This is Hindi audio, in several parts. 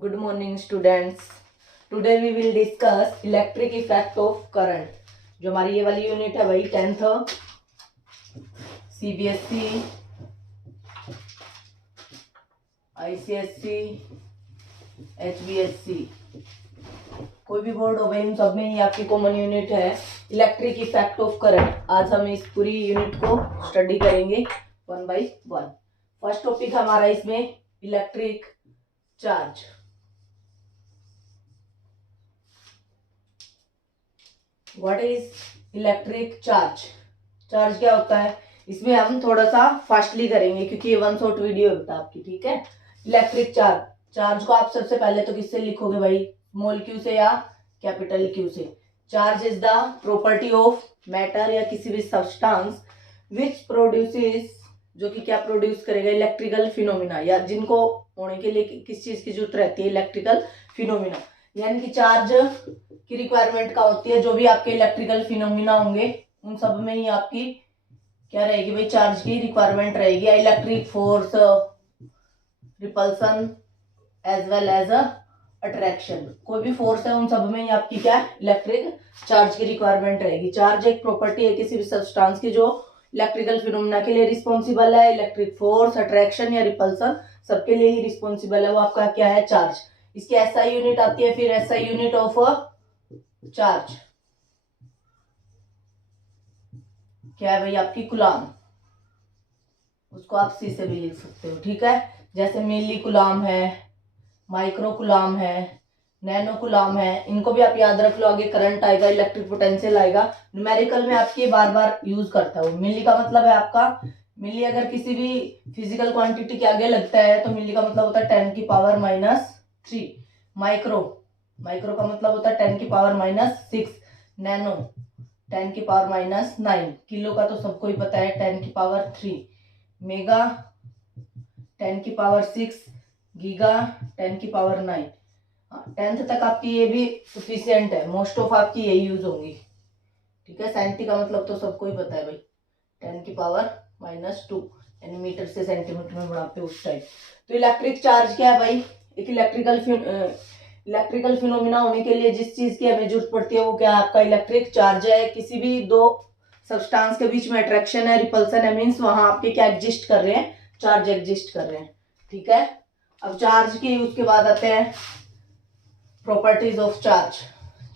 Good morning students. Today we will discuss electric effect of current. जो हमारी ये वाली यूनिट है वही 10th CBSE, ICSE, HBSE, कोई भी बोर्ड हो गई इन सब में ही आपकी कॉमन यूनिट है इलेक्ट्रिक इफेक्ट ऑफ करंट। आज हम इस पूरी यूनिट को स्टडी करेंगे one by one. First topic हमारा इसमें electric charge. What is electric charge? Charge क्या होता है? इसमें हम थोड़ा सा फास्टली करेंगे क्योंकि ये वन शॉट वीडियो होता है आपकी, ठीक है। इलेक्ट्रिक चार्ज, चार्ज को आप सबसे पहले तो किससे लिखोगे भाई? स्मॉल क्यू से या कैपिटल क्यू से। Charge is the property of matter या किसी भी सब्सटेंस विच प्रोड्यूसेस, जो कि क्या प्रोड्यूस करेगा? इलेक्ट्रिकल फिनोमिना, या जिनको होने के लिए किस चीज की जरूरत रहती है? Electrical phenomena. यानी कि चार्ज की रिक्वायरमेंट का होती है जो भी आपके इलेक्ट्रिकल फिनोमिना होंगे उन सब में ही आपकी क्या रहेगी भाई? चार्ज की रिक्वायरमेंट रहेगी। Electric force, repulsion as well as attraction, कोई भी फोर्स है उन सब में ही आपकी क्या? इलेक्ट्रिक चार्ज की रिक्वायरमेंट रहेगी। चार्ज एक प्रॉपर्टी है किसी भी सब्सटेंस की जो इलेक्ट्रिकल फिनोमिना के लिए रिस्पॉन्सिबल है। इलेक्ट्रिक फोर्स, अट्रैक्शन या रिपल्सन सबके लिए ही रिस्पॉन्सिबल है। वो आपका क्या है? चार्ज। इसकी एसआई यूनिट आती है, फिर एसआई यूनिट ऑफ चार्ज क्या है भाई? आपकी कूलाम। उसको आप सी से भी लिख सकते हो, ठीक है। जैसे मिली कूलाम है, माइक्रो कूलाम है, नैनो कूलाम है, इनको भी आप याद रख लो। आगे करंट आएगा, इलेक्ट्रिक पोटेंशियल आएगा, न्यूमेरिकल में आपकी बार बार यूज करता है। मिली का मतलब है आपका, मिली अगर किसी भी फिजिकल क्वांटिटी के आगे लगता है तो मिली का मतलब होता है 10⁻³ माइक्रो, माइक्रो का मतलब होता है 10⁻⁻6। नैनो 10⁻⁹। किलो का तो सबको ही पता है 10⁻3। मेगा 10⁻6। गीगा 10⁻9। 10th तक आपकी ये भी सफिशियंट है, मोस्ट ऑफ आपकी यही यूज होंगी, ठीक है। सेंटी का मतलब तो सबको ही पता है भाई, 10⁻⁻2 यानी मीटर से सेंटीमीटर में बढ़ाते उस टाइप। तो इलेक्ट्रिक चार्ज क्या है भाई? एक इलेक्ट्रिकल फिनोमिना होने के लिए जिस चीज की हमें जरूरत पड़ती है वो क्या है? आपका इलेक्ट्रिक चार्ज है। किसी भी दो सब्सटेंस के बीच में अट्रैक्शन है, रिपल्सन है, मींस वहां आपके क्या एग्जिस्ट कर रहे हैं? चार्ज एग्जिस्ट कर रहे हैं, ठीक है। अब चार्ज की उसके बाद आते हैं प्रॉपर्टीज ऑफ चार्ज।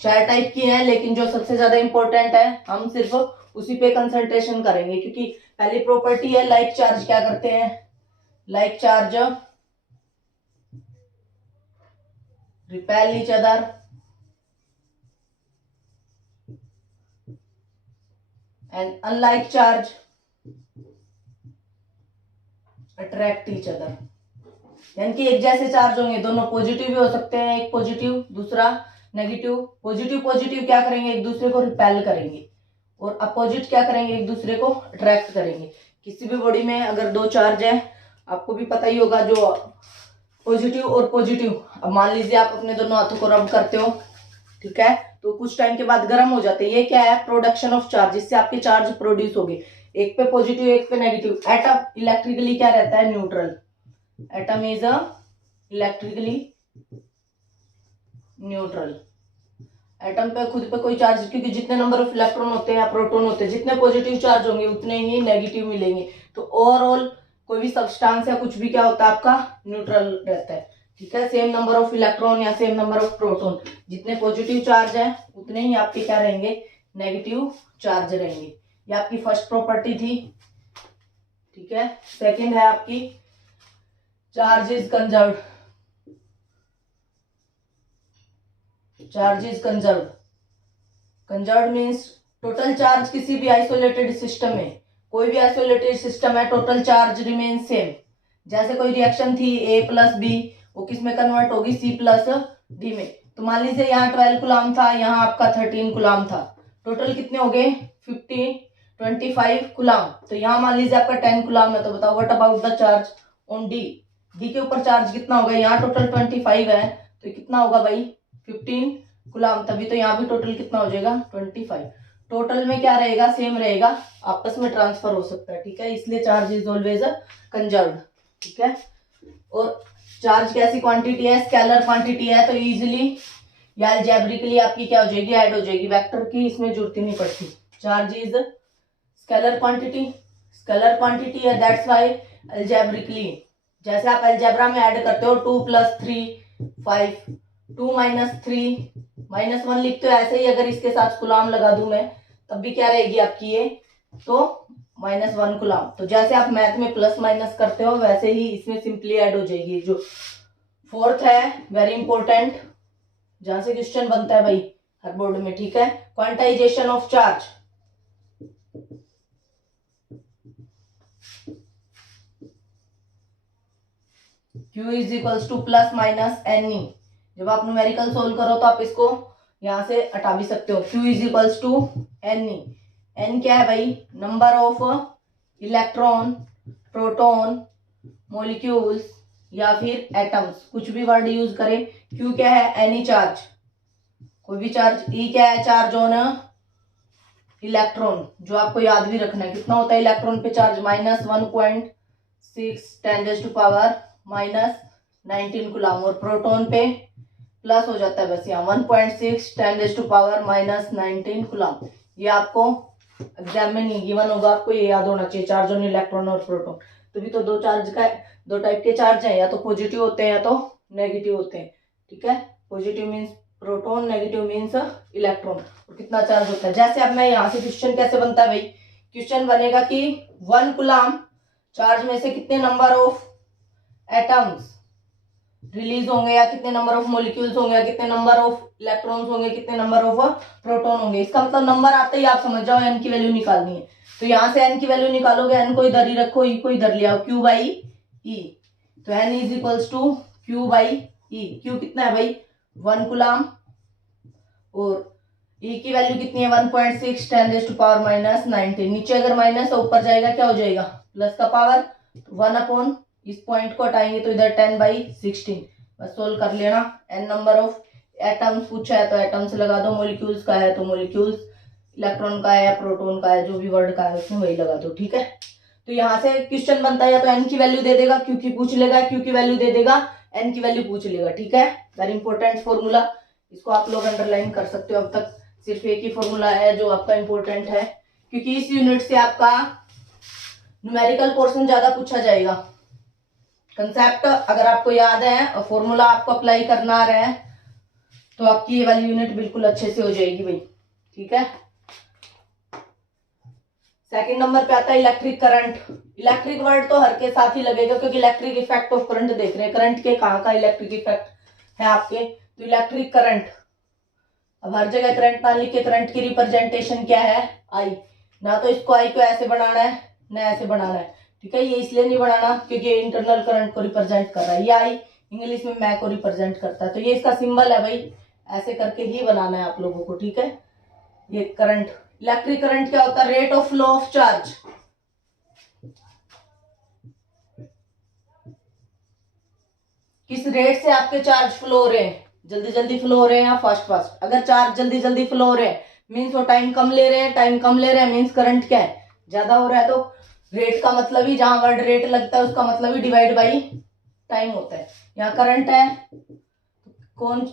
4 टाइप की हैं, लेकिन जो सबसे ज्यादा इंपॉर्टेंट है हम सिर्फ उसी पे कंसंट्रेशन करेंगे क्योंकि पहली प्रॉपर्टी है लाइक चार्ज। क्या करते हैं? Like charge repel each other and unlike charge attract each other। यानी कि एक जैसे चार्ज होंगे, दोनों पॉजिटिव भी हो सकते हैं, एक पॉजिटिव दूसरा नेगेटिव। पॉजिटिव पॉजिटिव क्या करेंगे? एक दूसरे को रिपेल करेंगे, और अपोजिट क्या करेंगे? एक दूसरे को अट्रैक्ट करेंगे। किसी भी बॉडी में अगर दो चार्ज है, आपको भी पता ही होगा, जो पॉजिटिव और पॉजिटिव, अब मान लीजिए आप अपने दोनों हाथों को रब करते हो, ठीक है, तो कुछ टाइम के बाद गर्म हो जाते हैं। ये क्या है? प्रोडक्शन ऑफ चार्ज, इससे आपके चार्ज प्रोड्यूस होंगे, एक पे पॉजिटिव एक पे नेगेटिव। एटम इलेक्ट्रिकली क्या रहता है? Neutral. Atom is electrically neutral. Atom पे खुद पे कोई चार्ज, क्योंकि जितने नंबर ऑफ इलेक्ट्रॉन होते हैं या प्रोटॉन होते हैं, जितने पॉजिटिव चार्ज होंगे उतने ही नेगेटिव मिलेंगे। तो ओवरऑल कोई भी सब्सटेंस या कुछ भी क्या होता है? आपका न्यूट्रल रहता है, ठीक है। सेम नंबर ऑफ इलेक्ट्रॉन या सेम नंबर ऑफ प्रोटॉन, जितने पॉजिटिव चार्ज है उतने ही आपके क्या रहेंगे? नेगेटिव चार्ज रहेंगे। ये आपकी फर्स्ट प्रॉपर्टी थी, ठीक है। सेकंड है आपकी charge is conserved. Charge is conserved, conserved means total charge किसी भी आइसोलेटेड सिस्टम में, कोई भी आइसोलेटेड सिस्टम है, टोटल चार्ज रिमेन सेम। जैसे कोई रिएक्शन थी A+B, वो किस में कन्वर्ट होगी? C+D में। तो मान लीजिए यहाँ 12 कूलाम था, यहाँ आपका 13 कूलाम था, टोटल कितने हो गए? 25 कूलाम। तो यहाँ मान लीजिए आपका 10 कूलाम है, तो बताओ what about the charge on D? D के ऊपर चार्ज कितना होगा? यहाँ टोटल 25 है, तो कितना होगा भाई? 15 कूलाम। तभी तो यहाँ भी टोटल कितना हो जाएगा? 25। टोटल में क्या रहेगा? सेम रहेगा, आपस में ट्रांसफर हो सकता है, ठीक है। इसलिए चार्ज इज ऑलवेज कंजर्व्ड, ठीक है। और चार्ज कैसी क्वांटिटी है, स्केलर क्वांटिटी है, तो इजीली या अलजेब्रिकली आपकी क्या हो जाएगी, ऐड हो जाएगी, वेक्टर की इसमें जरूरत ही नहीं पड़ती। Charge is scalar quantity, scalar quantity है, दैट्स व्हाई अलजेब्रिकली, जैसे आप अलजेब्रा में ऐड करते हो 2 + 3 5, 2 - 3 -1 लिखते हो, ऐसे ही अगर इसके साथ गुलाम लगा दूं मैं तब भी क्या रहेगी आपकी ये, तो -1 गुलाम। तो जैसे आप मैथ में प्लस माइनस करते हो वैसे ही इसमें सिंपली ऐड हो जाएगी। जो फोर्थ है वेरी इंपॉर्टेंट, जहां से क्वेश्चन बनता है भाई हर बोर्ड में, ठीक है, quantization of charge. Q is equals to plus minus NE। जब आप न्यूमेरिकल सोल्व करो तो आप इसको यहां से हटा भी सकते हो। Q is equals to NE। N क्या है भाई, number of electron, proton, molecules या फिर एटम्स, कुछ भी वर्ड यूज करें। Q क्या है, एनी चार्ज, कोई भी चार्ज। E क्या है, चार्ज ऑन इलेक्ट्रॉन, जो आपको याद भी रखना है कितना होता है इलेक्ट्रॉन पे चार्ज, -1.6 10⁻⁻19 कूलम, और प्रोटॉन पे प्लस हो जाता है बस यहाँ 1.6 10⁻⁻19 कूलम। ये आपको एग्जाम में नहीं गिवन होगा, आपको ये याद होना चाहिए, चार्ज ऑन इलेक्ट्रॉन और प्रोटॉन। तो भी तो दो टाइप के चार्ज हैं, या तो पॉजिटिव होते हैं या तो नेगेटिव होते हैं, ठीक है। Positive means proton, negative means electron. और कितना चार्ज होता है, जैसे अब मैं यहाँ से क्वेश्चन कैसे बनता है भाई, क्वेश्चन बनेगा कि 1 कूलम चार्ज में से कितने नंबर ऑफ एटम्स रिलीज होंगे, या कितने नंबर ऑफ मॉलिक्यूल्स होंगे, या कितने नंबर ऑफ इलेक्ट्रॉन्स होंगे, कितने नंबर ऑफ प्रोटॉन होंगे। इसका मतलब नंबर आते ही आप समझ जाओ एन की वैल्यू निकालनी है। तो यहाँ से एन की वैल्यू निकालोगे, एन को इधर ही रखो, ई को इधर ले आओ, Q/E। तो N is equals to Q/E। Q कितना है भाई, 1 कूलम, और E की वैल्यू कितनी है 1.6 10⁻⁻19। नीचे अगर माइनस है ऊपर जाएगा क्या हो जाएगा, प्लस का पावर 1/, इस पॉइंट को हटाएंगे तो इधर 10/16। बस सोल्व कर लेना। एन नंबर ऑफ एटम्स पूछा है तो एटम्स लगा दो, मॉलिक्यूल्स का है तो मॉलिक्यूल्स, इलेक्ट्रॉन का है या प्रोटॉन का है, जो भी वर्ड का है उसमें वही लगा दो, ठीक है। तो यहाँ से क्वेश्चन बनता है, या तो एन की वैल्यू दे देगा, क्यू की पूछ लेगा, क्यू की वैल्यू दे देगा, एन की वैल्यू पूछ लेगा, ठीक है। वेरी इंपॉर्टेंट फॉर्मूला, इसको आप लोग अंडरलाइन कर सकते हो। अब तक सिर्फ एक ही फॉर्मूला है जो आपका इंपॉर्टेंट है, क्योंकि इस यूनिट से आपका न्यूमेरिकल पोर्शन ज्यादा पूछा जाएगा। कंसेप्ट अगर आपको याद है और फॉर्मूला आपको अप्लाई करना आ रहा है तो आपकी ये वाली यूनिट बिल्कुल अच्छे से हो जाएगी भाई, ठीक है। सेकंड नंबर पे आता है इलेक्ट्रिक करंट। इलेक्ट्रिक वर्ड तो हर के साथ ही लगेगा, क्योंकि इलेक्ट्रिक इफेक्ट ऑफ करंट देख रहे हैं, करंट के कहाँ का इलेक्ट्रिक इफेक्ट है आपके। तो इलेक्ट्रिक करंट, अब हर जगह करंट ना लिख के करंट की रिप्रेजेंटेशन क्या है, आई। ना तो इसको आई को ऐसे बनाना है ना ऐसे बनाना है, ठीक है। ये इसलिए नहीं बनाना क्योंकि ये इंटरनल करंट को रिप्रेजेंट कर रहा है, ये आई इंग्लिश में मैं को रिप्रेजेंट करता है, तो ये इसका सिंबल है भाई, ऐसे करके ही बनाना है आप लोगों को, ठीक है। ये करंट, इलेक्ट्रिक करंट क्या होता है, rate of flow of charge. किस रेट से आपके चार्ज फ्लो हो रहे हैं, जल्दी जल्दी फ्लो हो रहे हैं या फास्ट फास्ट। अगर चार्ज जल्दी जल्दी फ्लो हो रहे हैं मीन्स वो टाइम कम ले रहे हैं, टाइम कम ले रहे हैं मीन्स करंट क्या है, ज्यादा हो रहा है। तो रेट का मतलब ही, जहां वर्ड रेट लगता है उसका मतलब ही डिवाइड बाई टाइम होता है। यहाँ करंट है, कौन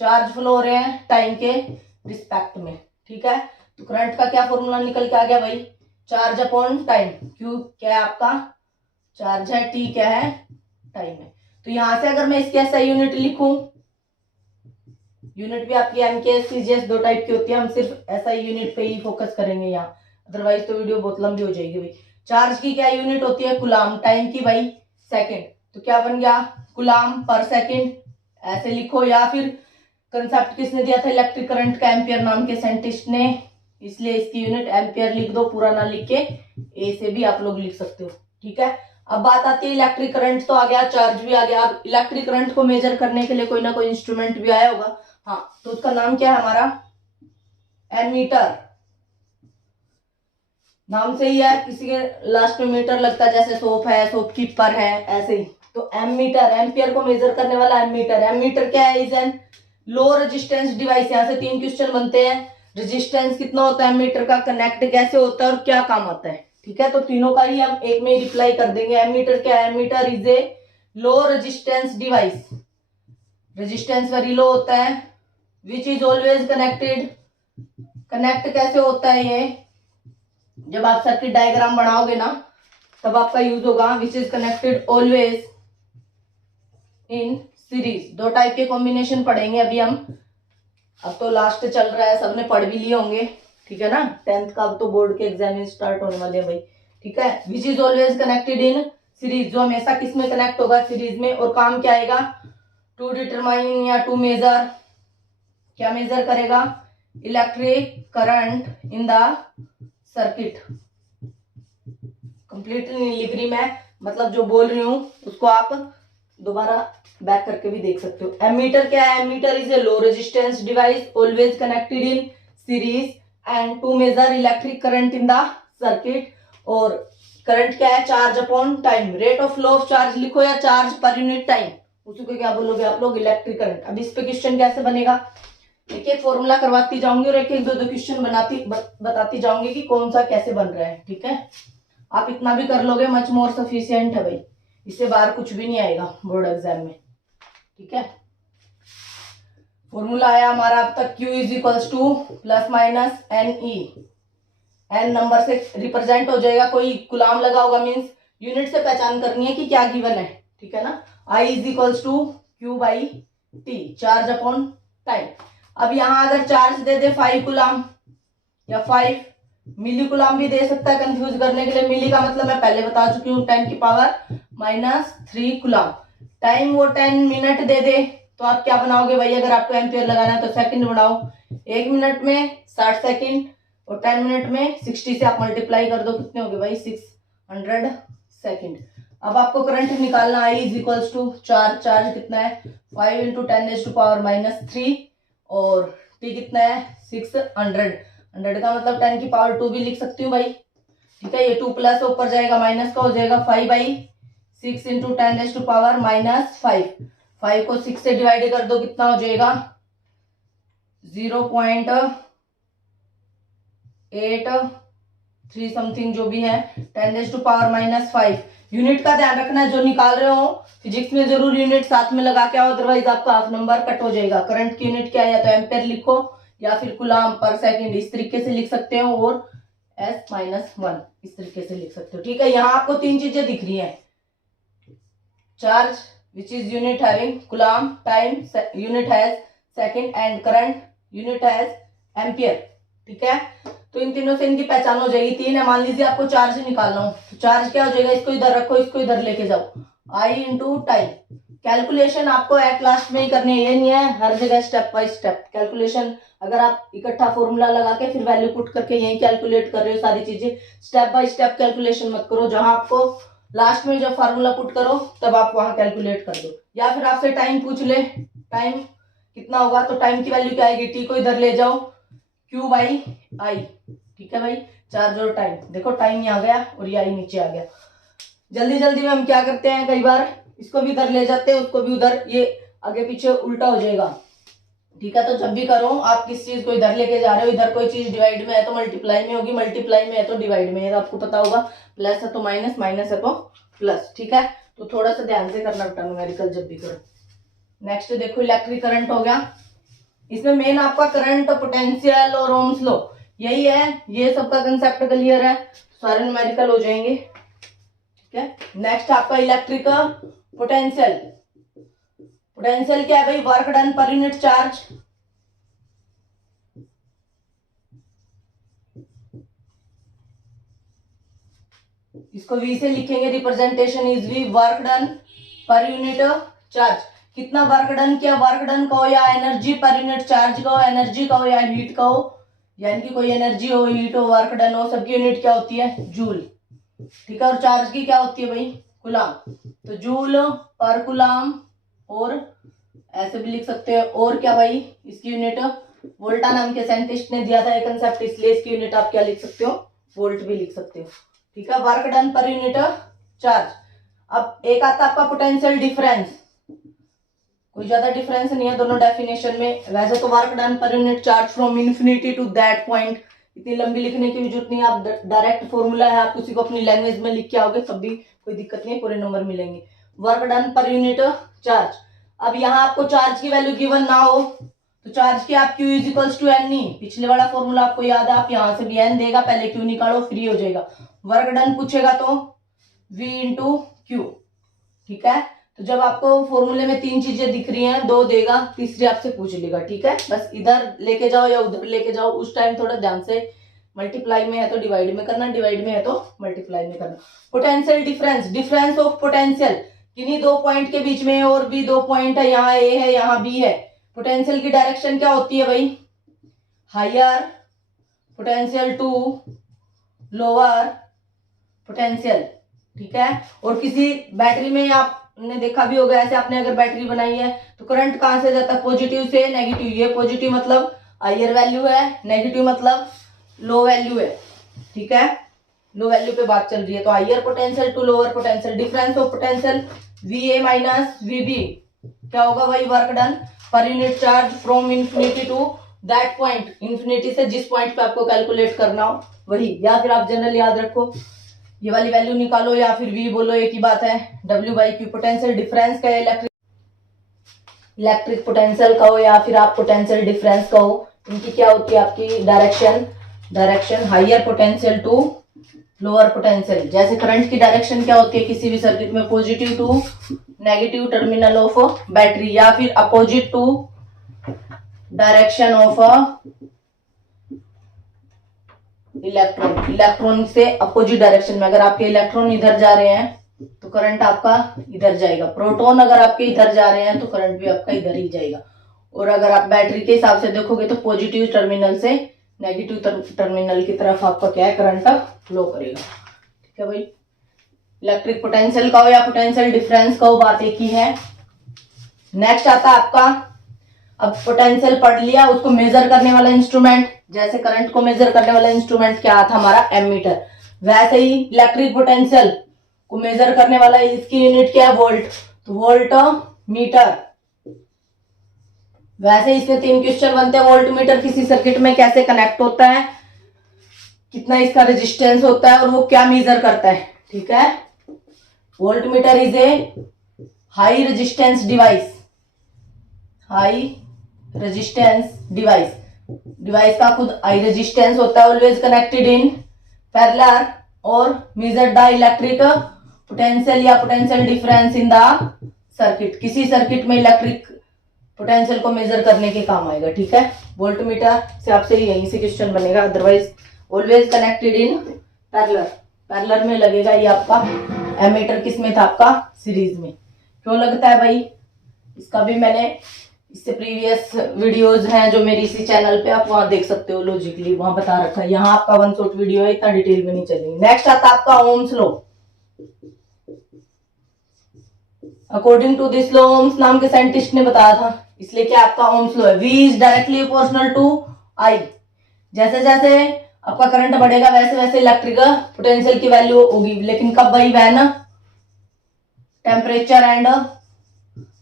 चार्ज फ्लो हो रहे हैं टाइम के रिस्पेक्ट में, ठीक है। तो करंट का क्या फॉर्मूला निकल के आ गया भाई, चार्ज अपॉन टाइम। क्यू क्या है आपका चार्ज है, टी क्या है टाइम है। तो यहां से अगर मैं इसकी ऐसा यूनिट लिखूं, यूनिट भी आपकी एमकेएस सीजीएस दो टाइप की होती है, हम सिर्फ ऐसा ही यूनिट पे ही फोकस करेंगे यहाँ, अदरवाइज तो वीडियो बहुत लंबी हो जाएगी भाई। चार्ज की क्या यूनिट होती है कूलम, टाइम की भाई सेकंड। तो क्या बन गया कूलम पर सेकंड, ऐसे लिखो। या फिर कंसेप्ट किसने दिया था, इलेक्ट्रिक करंट का एम्पियर नाम के साइंटिस्ट ने, इसलिए इसकी यूनिट एम्पियर लिख दो, पूरा ना लिख के ए से भी आप लोग लिख सकते हो, ठीक है। अब बात आती है इलेक्ट्रिक करंट तो आ गया, चार्ज भी आ गया। अब इलेक्ट्रिक करंट को मेजर करने के लिए कोई ना कोई इंस्ट्रूमेंट भी आया होगा, हाँ, तो उसका नाम क्या है हमारा एमीटर। नाम से ही है, किसी के लास्ट में मीटर लगता है, जैसे सोप है, सोप कीपर है, ऐसे ही। तो एमीटर, एम्पियर को मेजर करने वाला एमीटर। एमीटर क्या है, is an low resistance device. यहाँ से 3 क्वेश्चन बनते हैं, रेजिस्टेंस कितना होता है एमीटर का, कनेक्ट कैसे होता है और क्या काम आता है, ठीक है। तो तीनों का ही हम एक में रिप्लाई कर देंगे। एमीटर क्या है, ammeter is a low resistance device, resistance very low होता है, which is always connected, connect कैसे होता है ये, जब आप सर्किट डायग्राम बनाओगे ना तब आपका यूज होगा, which is connected always in series. दो टाइप के कॉम्बिनेशन पढ़ेंगे अभी हम, अब तो लास्ट चल रहा है, सबने पढ़ भी लिए होंगे, ठीक है ना, 10th का अब तो बोर्ड के एग्जाम स्टार्ट होने वाले हैं भाई, ठीक है। Which is always connected in series, जो हमेशा किस में कनेक्ट होगा, सीरीज में, और काम क्या आएगा, टू डिटरमाइन या टू मेजर, क्या मेजर करेगा, electric current in the circuit. Completely नहीं लिख रही मैं, मतलब जो बोल रही हूं उसको आप दोबारा बैक करके भी देख सकते हो। एमीटर क्या है, ammeter is a low resistance device always connected in series and to measure electric current in the circuit. और करंट क्या है, charge upon time, rate of flow of charge लिखो या चार्ज पर यूनिट टाइम, उसी को क्या बोलोगे आप लोग, इलेक्ट्रिक करंट। अब इस पे क्वेश्चन कैसे बनेगा, एक एक फॉर्मूला करवाती जाऊंगी और एक एक दो क्वेश्चन बताती जाऊंगी कि कौन सा कैसे बन रहा है, ठीक है। आप इतना भी कर लोगे मच मोर सफिशियंट है भाई, इससे बाहर कुछ भी नहीं आएगा बोर्ड एग्जाम में, ठीक है। फॉर्मूला आया हमारा अब तक, Q is equals to plus minus N E, N number से रिप्रेजेंट हो जाएगा, कोई गुलाम लगा होगा, मीन्स यूनिट से पहचान करनी है कि क्या गिवन है, ठीक है ना। I is equals to Q by T, charge upon time. अब यहां अगर चार्ज दे दे 5 गुलाम या 5 मिली गुलाम भी दे सकता है कंफ्यूज करने के लिए, मिली का मतलब मैं पहले बता चुकी हूँ 10 की पावर -3 गुलाम। टाइम वो 10 मिनट दे दे तो आप क्या बनाओगे भाई, अगर आपको एम्पियर लगाना है तो सेकंड बनाओ, 1 मिनट में 60 सेकंड और 10 मिनट में 60 से आप मल्टीप्लाई कर दो, कितने हो गए भाई 600 सेकंड। अब आपको करंट निकालना, I is equals to charge कितना है 5 इंटू 10⁻³ और T कितना है 600, 100 का मतलब 10 की पावर 2 भी लिख सकती हूँ भाई, ठीक है। ये 2 प्लस ऊपर जाएगा माइनस का हो जाएगा 5/6 इंटू 10⁻⁵, 5 को 6 से डिवाइड कर दो, कितना हो जाएगा 0.83 समथिंग जो भी है, 10⁻⁵। यूनिट का ध्यान रखना है, जो निकाल रहे हो फिजिक्स में जरूर यूनिट साथ में लगा के आओ, अदरवाइज आपका हाफ नंबर कट हो जाएगा। करंट की यूनिट क्या है, या तो एम्पेयर लिखो या फिर कूलम पर सेकंड, इस तरीके से लिख सकते हो, और S-1 इस तरीके से लिख सकते हो, ठीक है। यहाँ आपको 3 चीजें दिख रही हैं, charge which is unit having coulomb, time unit has second and current unit has ampere, ठीक है। तो इन तीनों से इनकी पहचान हो जाएगी। 3 है, मान लीजिए आपको चार्ज निकालना हो तो चार्ज क्या हो जाएगा, इसको इधर रखो, इसको इधर लेके जाओ, I इंटू टाइम। कैलकुलेशन आपको एट लास्ट में ही करनी है, ये नहीं है हर जगह स्टेप बाय स्टेप कैलकुलेशन। अगर आप इकट्ठा फॉर्मूला लगा के फिर वैल्यू पुट करके यही कैलकुलेट कर रहे हो सारी चीजें, स्टेप बाय स्टेप कैलकुलेशन मत करो, जहां आपको लास्ट में जब फार्मूला पुट करो तब आप वहां कैलकुलेट कर दो। या फिर आपसे टाइम पूछ ले, टाइम कितना होगा, तो टाइम की वैल्यू क्या आएगी, टी को इधर ले जाओ, Q/I, ठीक है भाई। चार्ज और टाइम, देखो टाइम यहाँ गया और ये I नीचे आ गया। जल्दी जल्दी में हम क्या करते हैं, कई बार इसको भी इधर ले जाते हैं, उसको भी उधर, ये आगे पीछे उल्टा हो जाएगा, ठीक है। तो जब भी करो आप किस चीज को इधर लेके जा रहे हो, इधर कोई चीज डिवाइड में है तो मल्टीप्लाई में होगी, मल्टीप्लाई में है तो डिवाइड में है, तो आपको पता होगा, प्लस है तो माइनस, माइनस है तो प्लस, ठीक है। तो थोड़ा सा ध्यान से करना बेटा न्यूमेरिकल जब भी करो। नेक्स्ट देखो इलेक्ट्रिक करंट हो गया, इसमें मेन आपका करंट, पोटेंशियल और ओम्स लॉ यही है, ये सबका कंसेप्ट क्लियर है, सारे न्यूमेरिकल हो जाएंगे, ठीक है। नेक्स्ट आपका इलेक्ट्रिक पोटेंशियल, पोटेंशियल क्या है भाई, work done per unit charge. इसको V से लिखेंगे, representation is V, work done per unit charge. कितना वर्क डन किया, वर्क डन कहो या एनर्जी पर यूनिट चार्ज कहो, एनर्जी कहो या हीट कहो, यानी कि कोई एनर्जी हो, हीट हो, वर्क डन हो, सबकी यूनिट क्या होती है, जूल, ठीक है। और चार्ज की क्या होती है भाई, कूलम, तो जूल पर कूलम, और ऐसे भी लिख सकते हैं, और क्या भाई इसकी यूनिट वोल्टा नाम के साइंटिस्ट ने दिया था ये कंसेप्ट, इसलिए इसकी यूनिट आप क्या लिख सकते हो, वोल्ट भी लिख सकते हो, ठीक है। Work done per unit charge. अब एक आता आपका पोटेंशियल डिफरेंस, कोई ज्यादा डिफरेंस नहीं है दोनों डेफिनेशन में, वैसे तो work done per unit charge from infinity to that point, इतनी लंबी लिखने की भी जरूरत नहीं है, आप डायरेक्ट फॉर्मूला है, आप उसी को अपनी लैंग्वेज में लिख के आओगे तब भी कोई दिक्कत नहीं है, पूरे नंबर मिलेंगे। Work done per unit charge. अब यहाँ आपको चार्ज की वैल्यू गिवन ना हो तो चार्ज की आप Q is equals to N, नहीं पिछले वाला फॉर्मूला आपको याद है, आप यहाँ से भी एन देगा, पहले Q निकालो, फ्री हो जाएगा। वर्क डन पूछेगा तो V इंटू क्यू, ठीक है। तो जब आपको फॉर्मूले में 3 चीजें दिख रही हैं, 2 देगा, तीसरी आपसे पूछ लेगा, ठीक है। बस इधर लेके जाओ या उधर लेके जाओ, उस टाइम थोड़ा ध्यान से, मल्टीप्लाई में है तो डिवाइड में करना, डिवाइड में है तो मल्टीप्लाई में करना। Potential difference, difference of potential किन्हीं 2 पॉइंट के बीच में, और भी 2 पॉइंट है, यहाँ ए है यहाँ बी है। पोटेंशियल की डायरेक्शन क्या होती है भाई, higher potential to lower potential, ठीक है। और किसी बैटरी में आपने देखा भी होगा, ऐसे आपने अगर बैटरी बनाई है तो करंट कहां से जाता है, पॉजिटिव से नेगेटिव। ये पॉजिटिव मतलब हायर वैल्यू है, नेगेटिव मतलब लो वैल्यू है, ठीक है। लो वैल्यू पे बात चल रही है, तो higher potential to lower potential, difference of potential VA minus VB क्या होगा भाई, work done per unit charge from infinity to that point, infinity से जिस पॉइंट पे आपको कैलकुलेट करना हो वही, या फिर आप जनरल याद रखो, ये वाली वैल्यू निकालो या फिर V बोलो, एक ही बात है। W/Q पोटेंशियल डिफरेंस का, इलेक्ट्रिक पोटेंशियल का हो या फिर आप पोटेंशियल डिफरेंस का हो, इनकी क्या होती है आपकी direction higher potential to lower potential. जैसे करंट की डायरेक्शन क्या होती है किसी भी सर्किट में, positive to negative terminal of battery, या फिर opposite to direction of electron से अपोजिट डायरेक्शन में। अगर आपके इलेक्ट्रॉन इधर जा रहे हैं तो करंट आपका इधर जाएगा, प्रोटॉन अगर आपके इधर जा रहे हैं तो करंट भी आपका इधर ही जाएगा। और अगर आप बैटरी के हिसाब से देखोगे तो पॉजिटिव टर्मिनल से नेगेटिव टर्मिनल की तरफ आपका क्या है, करंट फ्लो करेगा, ठीक है भाई। इलेक्ट्रिक पोटेंशियल का हो या पोटेंशियल डिफरेंस का हो, बात एक ही है। नेक्स्ट आता है आपका, अब पोटेंशियल पढ़ लिया, उसको मेजर करने वाला इंस्ट्रूमेंट, जैसे करंट को मेजर करने वाला इंस्ट्रूमेंट क्या था हमारा, एमीटर, वैसे ही इलेक्ट्रिक पोटेंशियल को मेजर करने वाला इसकी यूनिट क्या है, वोल्ट, तो वोल्ट मीटर। वैसे इसमें 3 क्वेश्चन बनते हैं, वोल्ट मीटर किसी सर्किट में कैसे कनेक्ट होता है, कितना इसका रेजिस्टेंस होता है और वो क्या मेजर करता है, ठीक है। Volt meter is a high resistance device, high resistance device का खुद हाई रेजिस्टेंस होता है, ऑलवेज कनेक्टेड इन पैरेलल और मेजर द इलेक्ट्रिक पोटेंशियल या potential difference in the circuit. किसी सर्किट में इलेक्ट्रिक पोटेंशियल को मेजर करने के काम आएगा, ठीक है। वोल्ट मीटर से आपसे यहीं से क्वेश्चन बनेगा, otherwise always connected in parallel में लगेगा। ये आपका एमीटर किस में था, आपका सीरीज में। क्यों लगता है भाई, इसका भी मैंने इससे प्रीवियस वीडियोस हैं जो मेरी इसी चैनल पे, आप वहां देख सकते हो, लॉजिकली वहां बता रखा है। यहाँ आपका 1 शॉट वीडियो है, इतना डिटेल में नहीं चलेंगे। नेक्स्ट आता है आपका Ohm's law. According to this law, Ohm's नाम के साइंटिस्ट ने बताया था, इसलिए क्या आपका ओम्स लॉ है, V is directly proportional to I। जैसे जैसे आपका करंट बढ़ेगा वैसे वैसे इलेक्ट्रिक पोटेंशियल की वैल्यू होगी, लेकिन कब भाई, when temperature and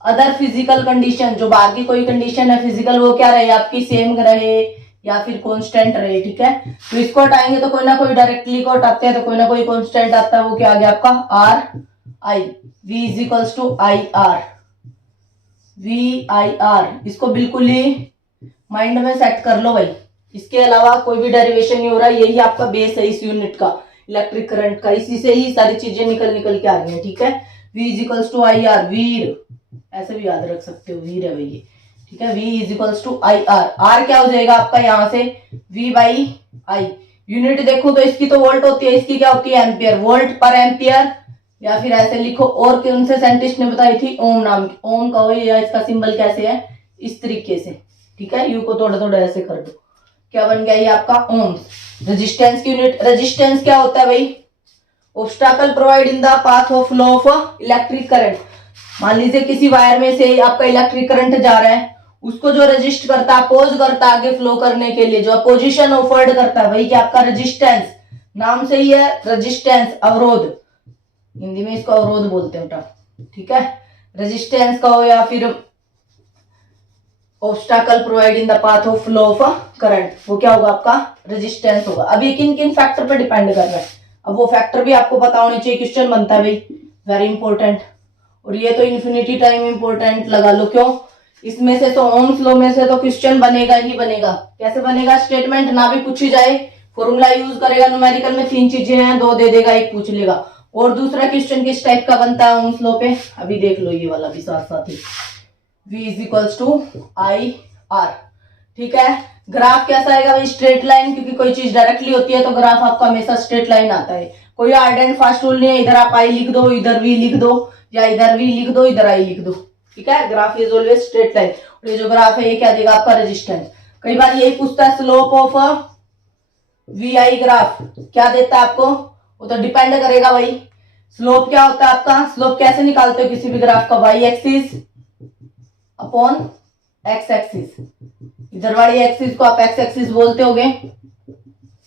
other physical condition, जो बाहर की कोई कंडीशन है फिजिकल, वो क्या रहे आपकी, सेम रहे या फिर कांस्टेंट रहे, ठीक है। तो इसको हटाएंगे तो कोई ना कोई डायरेक्टली को हटाते हैं तो कोई ना कोई कांस्टेंट आता है, वो क्या आ गया आपका R I, V is equals to IR, VIR। इसको बिल्कुल ही माइंड में सेट कर लो भाई, इसके अलावा कोई भी डेरिवेशन नहीं हो रहा, यही आपका बेस है इस यूनिट का, इलेक्ट्रिक करंट का, इसी से ही सारी चीजें निकल के आ रही हैं, ठीक है। V is equals to IR, वीर, ऐसे भी याद रख सकते हो, वीर है भैया, ठीक है। V is equals to IR, R क्या हो जाएगा आपका यहाँ से V/I। यूनिट देखो तो इसकी तो वोल्ट होती है, इसकी क्या होती है, एम्पियर, वोल्ट पर एम्पियर, या फिर ऐसे लिखो, और कौन से साइंटिस्ट ने बताई थी, ओम नाम की, ओम का हो, या इसका सिंबल कैसे है, इस तरीके से, ठीक है। यू को थोड़ा थोड़ा ऐसे कर दो, क्या बन गया ये आपका ओम्स। रेजिस्टेंस की यूनिट, रेजिस्टेंस क्या होता है भाई, obstacle provide in the path of flow of electric current. मान लीजिए किसी वायर में से आपका इलेक्ट्रिक करंट जा रहा है, उसको जो रेजिस्ट करता है, अपोज करता है आगे फ्लो करने के लिए, जो अपोजिशन ऑफर्ड करता है, वही क्या आपका रेजिस्टेंस, नाम से ही है रेजिस्टेंस, अवरोध, हिंदी में इसको अवरोध बोलते हैं, ठीक है। रेजिस्टेंस का हो या फिर obstacle provide in the path of flow of current, वो क्या होगा आपका रेजिस्टेंस होगा। अब ये किन किन फैक्टर पर डिपेंड कर रहा है, अब वो फैक्टर भी आपको पता होने चाहिए, क्वेश्चन बनता है भाई, वेरी इंपॉर्टेंट। और ये तो इन्फिनिटी टाइम इंपॉर्टेंट लगा लो। क्यों? इसमें से तो ओम्स लॉ में से तो क्वेश्चन बनेगा ही बनेगा। कैसे बनेगा? स्टेटमेंट ना भी पूछी जाए, फॉर्मूला यूज करेगा। न्यूमेरिकल में 3 चीजें हैं, 2 दे देगा, 1 पूछ लेगा। और दूसरा क्वेश्चन किस टाइप का बनता है ओम्स लॉ पे, अभी देख लो ये वाला भी साथ साथ ही। V is equals to I R. ठीक है, ग्राफ कैसा आएगा भाई? स्ट्रेट लाइन, क्योंकि कोई चीज डायरेक्टली होती है तो ग्राफ आपका हमेशा स्ट्रेट लाइन आता है। कोई हार्ड एंड फास्ट रूल नहीं है, इधर आप आई लिख दो, इधर वी लिख दो, या इधर वी लिख दो, इधर आई लिख दो। ठीक है, graph is always straight line. और ये जो ग्राफ है ये क्या देगा आपका? रेजिस्टेंस। कई बार यही पूछता है slope of V I graph क्या देता है आपको, वो तो डिपेंड करेगा भाई। स्लोप क्या होता है आपका? स्लोप कैसे निकालते हो किसी भी ग्राफ का? Y axis upon X axis. इधर वाली एक्सिस को आप एक्स एक्सिस बोलते होगे,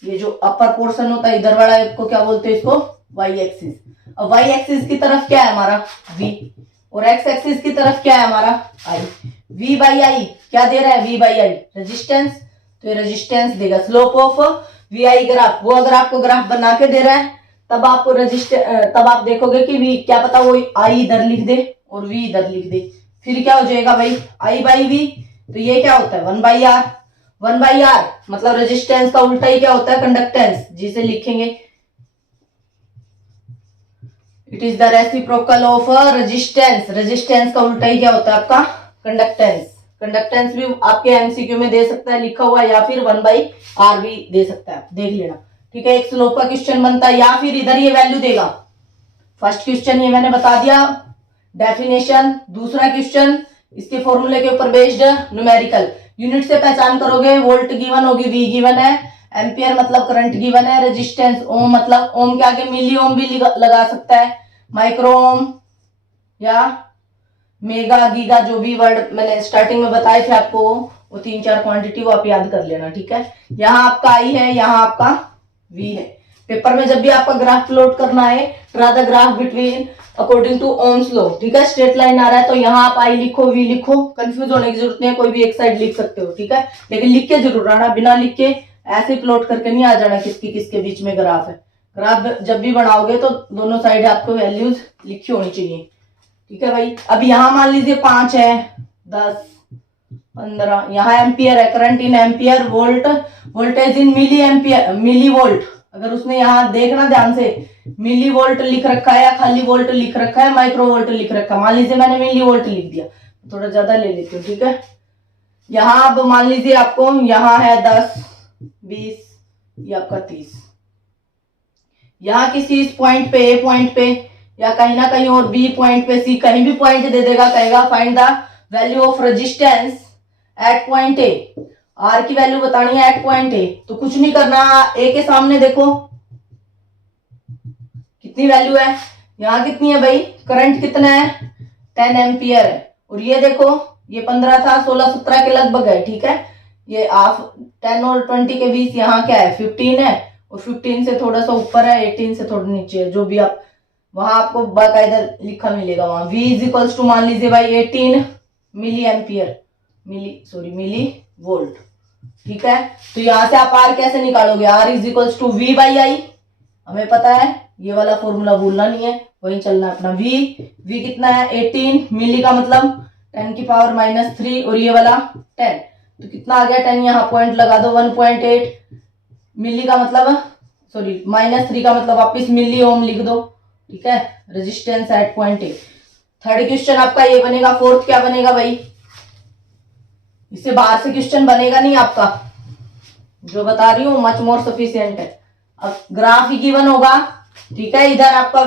ये जो अपर पोर्शन होता है इधर वाला को क्या बोलते हैं? इसको वाई एक्सिस। अब वाई एक्सिस की तरफ क्या है हमारा? वी, और एक्स एक्सिस की तरफ क्या है हमारा? आई। वी बाई आई क्या दे रहा है? वी बाई आई रेजिस्टेंस, तो ये रेजिस्टेंस देगा। Slope of V I graph, वो अगर आपको ग्राफ बना के दे रहा है तब आपको तब आप देखोगे कि वी, क्या पता वो आई इधर लिख दे और वी इधर लिख दे, फिर क्या हो जाएगा भाई? आई बाई वी। तो ये क्या होता है? 1/r। 1/r मतलब रेजिस्टेंस का उल्टा ही क्या होता है? कंडक्टेंस, जिसे लिखेंगे it is the reciprocal of resistance. Resistance का उल्टा ही क्या होता है आपका? कंडक्टेंस। कंडक्टेंस भी आपके एमसीक्यू में दे सकता है लिखा हुआ, या फिर 1/r भी दे सकता है, देख लेना। ठीक है, एक स्लोप का क्वेश्चन बनता है, या फिर इधर ये वैल्यू देगा। फर्स्ट क्वेश्चन ये मैंने बता दिया डेफिनेशन। दूसरा क्वेश्चन इसके फॉर्मूले के ऊपर बेस्ड न्यूमेरिकल। यूनिट से पहचान करोगे, वोल्ट गिवन होगी, वी गिवन है, एम्पियर मतलब करंट गिवन है, रेजिस्टेंस ओम मतलब ओम के आगे मिली ओम भी लगा सकता है, माइक्रो ओम या मेगा गीगा, जो भी वर्ड मैंने स्टार्टिंग में बताए थे आपको, वो 3-4 क्वांटिटी वो आप याद कर लेना। ठीक है, यहाँ आपका आई है, यहाँ आपका वी है। पेपर में जब भी आपका ग्राफ प्लॉट करना है, draw the graph between according to Ohm's law. ठीक है, स्ट्रेट लाइन आ रहा है तो यहाँ आप आई लिखो, वी लिखो, कंफ्यूज होने की जरूरत नहीं है, कोई भी एक साइड लिख सकते हो। ठीक है, लेकिन लिख के जरूर आना, बिना लिख के ऐसे प्लॉट करके नहीं आ जाना किसकी किसके बीच में ग्राफ है। ग्राफ जब भी बनाओगे तो दोनों साइड आपको वैल्यूज लिखी होनी चाहिए। ठीक है भाई, अब यहाँ मान लीजिए 5 है, 10, 15, यहाँ एम्पियर है, current in ampere, volt, voltage in milliampere, millivolt. अगर उसने यहाँ देखना ध्यान से, मिली वोल्ट लिख रखा है या खाली वोल्ट लिख रखा है, माइक्रो वोल्ट लिख रखा है। मान लीजिए मैंने मिली वोल्ट लिख दिया, थोड़ा ज्यादा ले लेती हूँ। ठीक है, यहाँ अब मान लीजिए आपको यहाँ है 10, 20, ये आपका 30। यहाँ किसी इस पॉइंट पे, ए पॉइंट पे या कहीं ना कहीं और बी पॉइंट पे, सी, कहीं भी पॉइंट दे देगा, कहेगा find the value of resistance at point A. R की वैल्यू बतानी है एट पॉइंट ए, तो कुछ नहीं करना, ए के सामने देखो कितनी वैल्यू है, यहाँ कितनी है भाई? करंट कितना है? 10 एम्पियर है। और ये देखो, ये 15 था, 16, 17 के लगभग है। ठीक है, ये हाफ 10 और 20 के बीच यहाँ क्या है? 15 है, और 15 से थोड़ा सा ऊपर है, 18 से थोड़ा नीचे है, जो भी आप वहां आपको बाकायदा लिखा मिलेगा वहां। V इज इक्वल्स टू मान लीजिए भाई 18 मिली एम्पियर, मिली वोल्ट। ठीक है, तो यहां से आप R कैसे निकालोगे? R is equals to V by I, हमें पता है, ये वाला फॉर्मूला भूलना नहीं है, वही चलना है अपना। V कितना है? 18, मिली का मतलब 10 की पावर -3, और ये वाला 10, तो कितना आ गया? 10, यहाँ पॉइंट लगा दो, 1.8 मिली का मतलब -3 का मतलब वापिस मिली ओम लिख दो। ठीक है, resistance at point A. Third question आपका ये बनेगा। फोर्थ क्या बनेगा भाई? इससे बाहर से क्वेश्चन बनेगा नहीं आपका, जो बता रही हूँ मच मोर सफिशियंट है। अब ग्राफ ही गिवन होगा। ठीक है, इधर आपका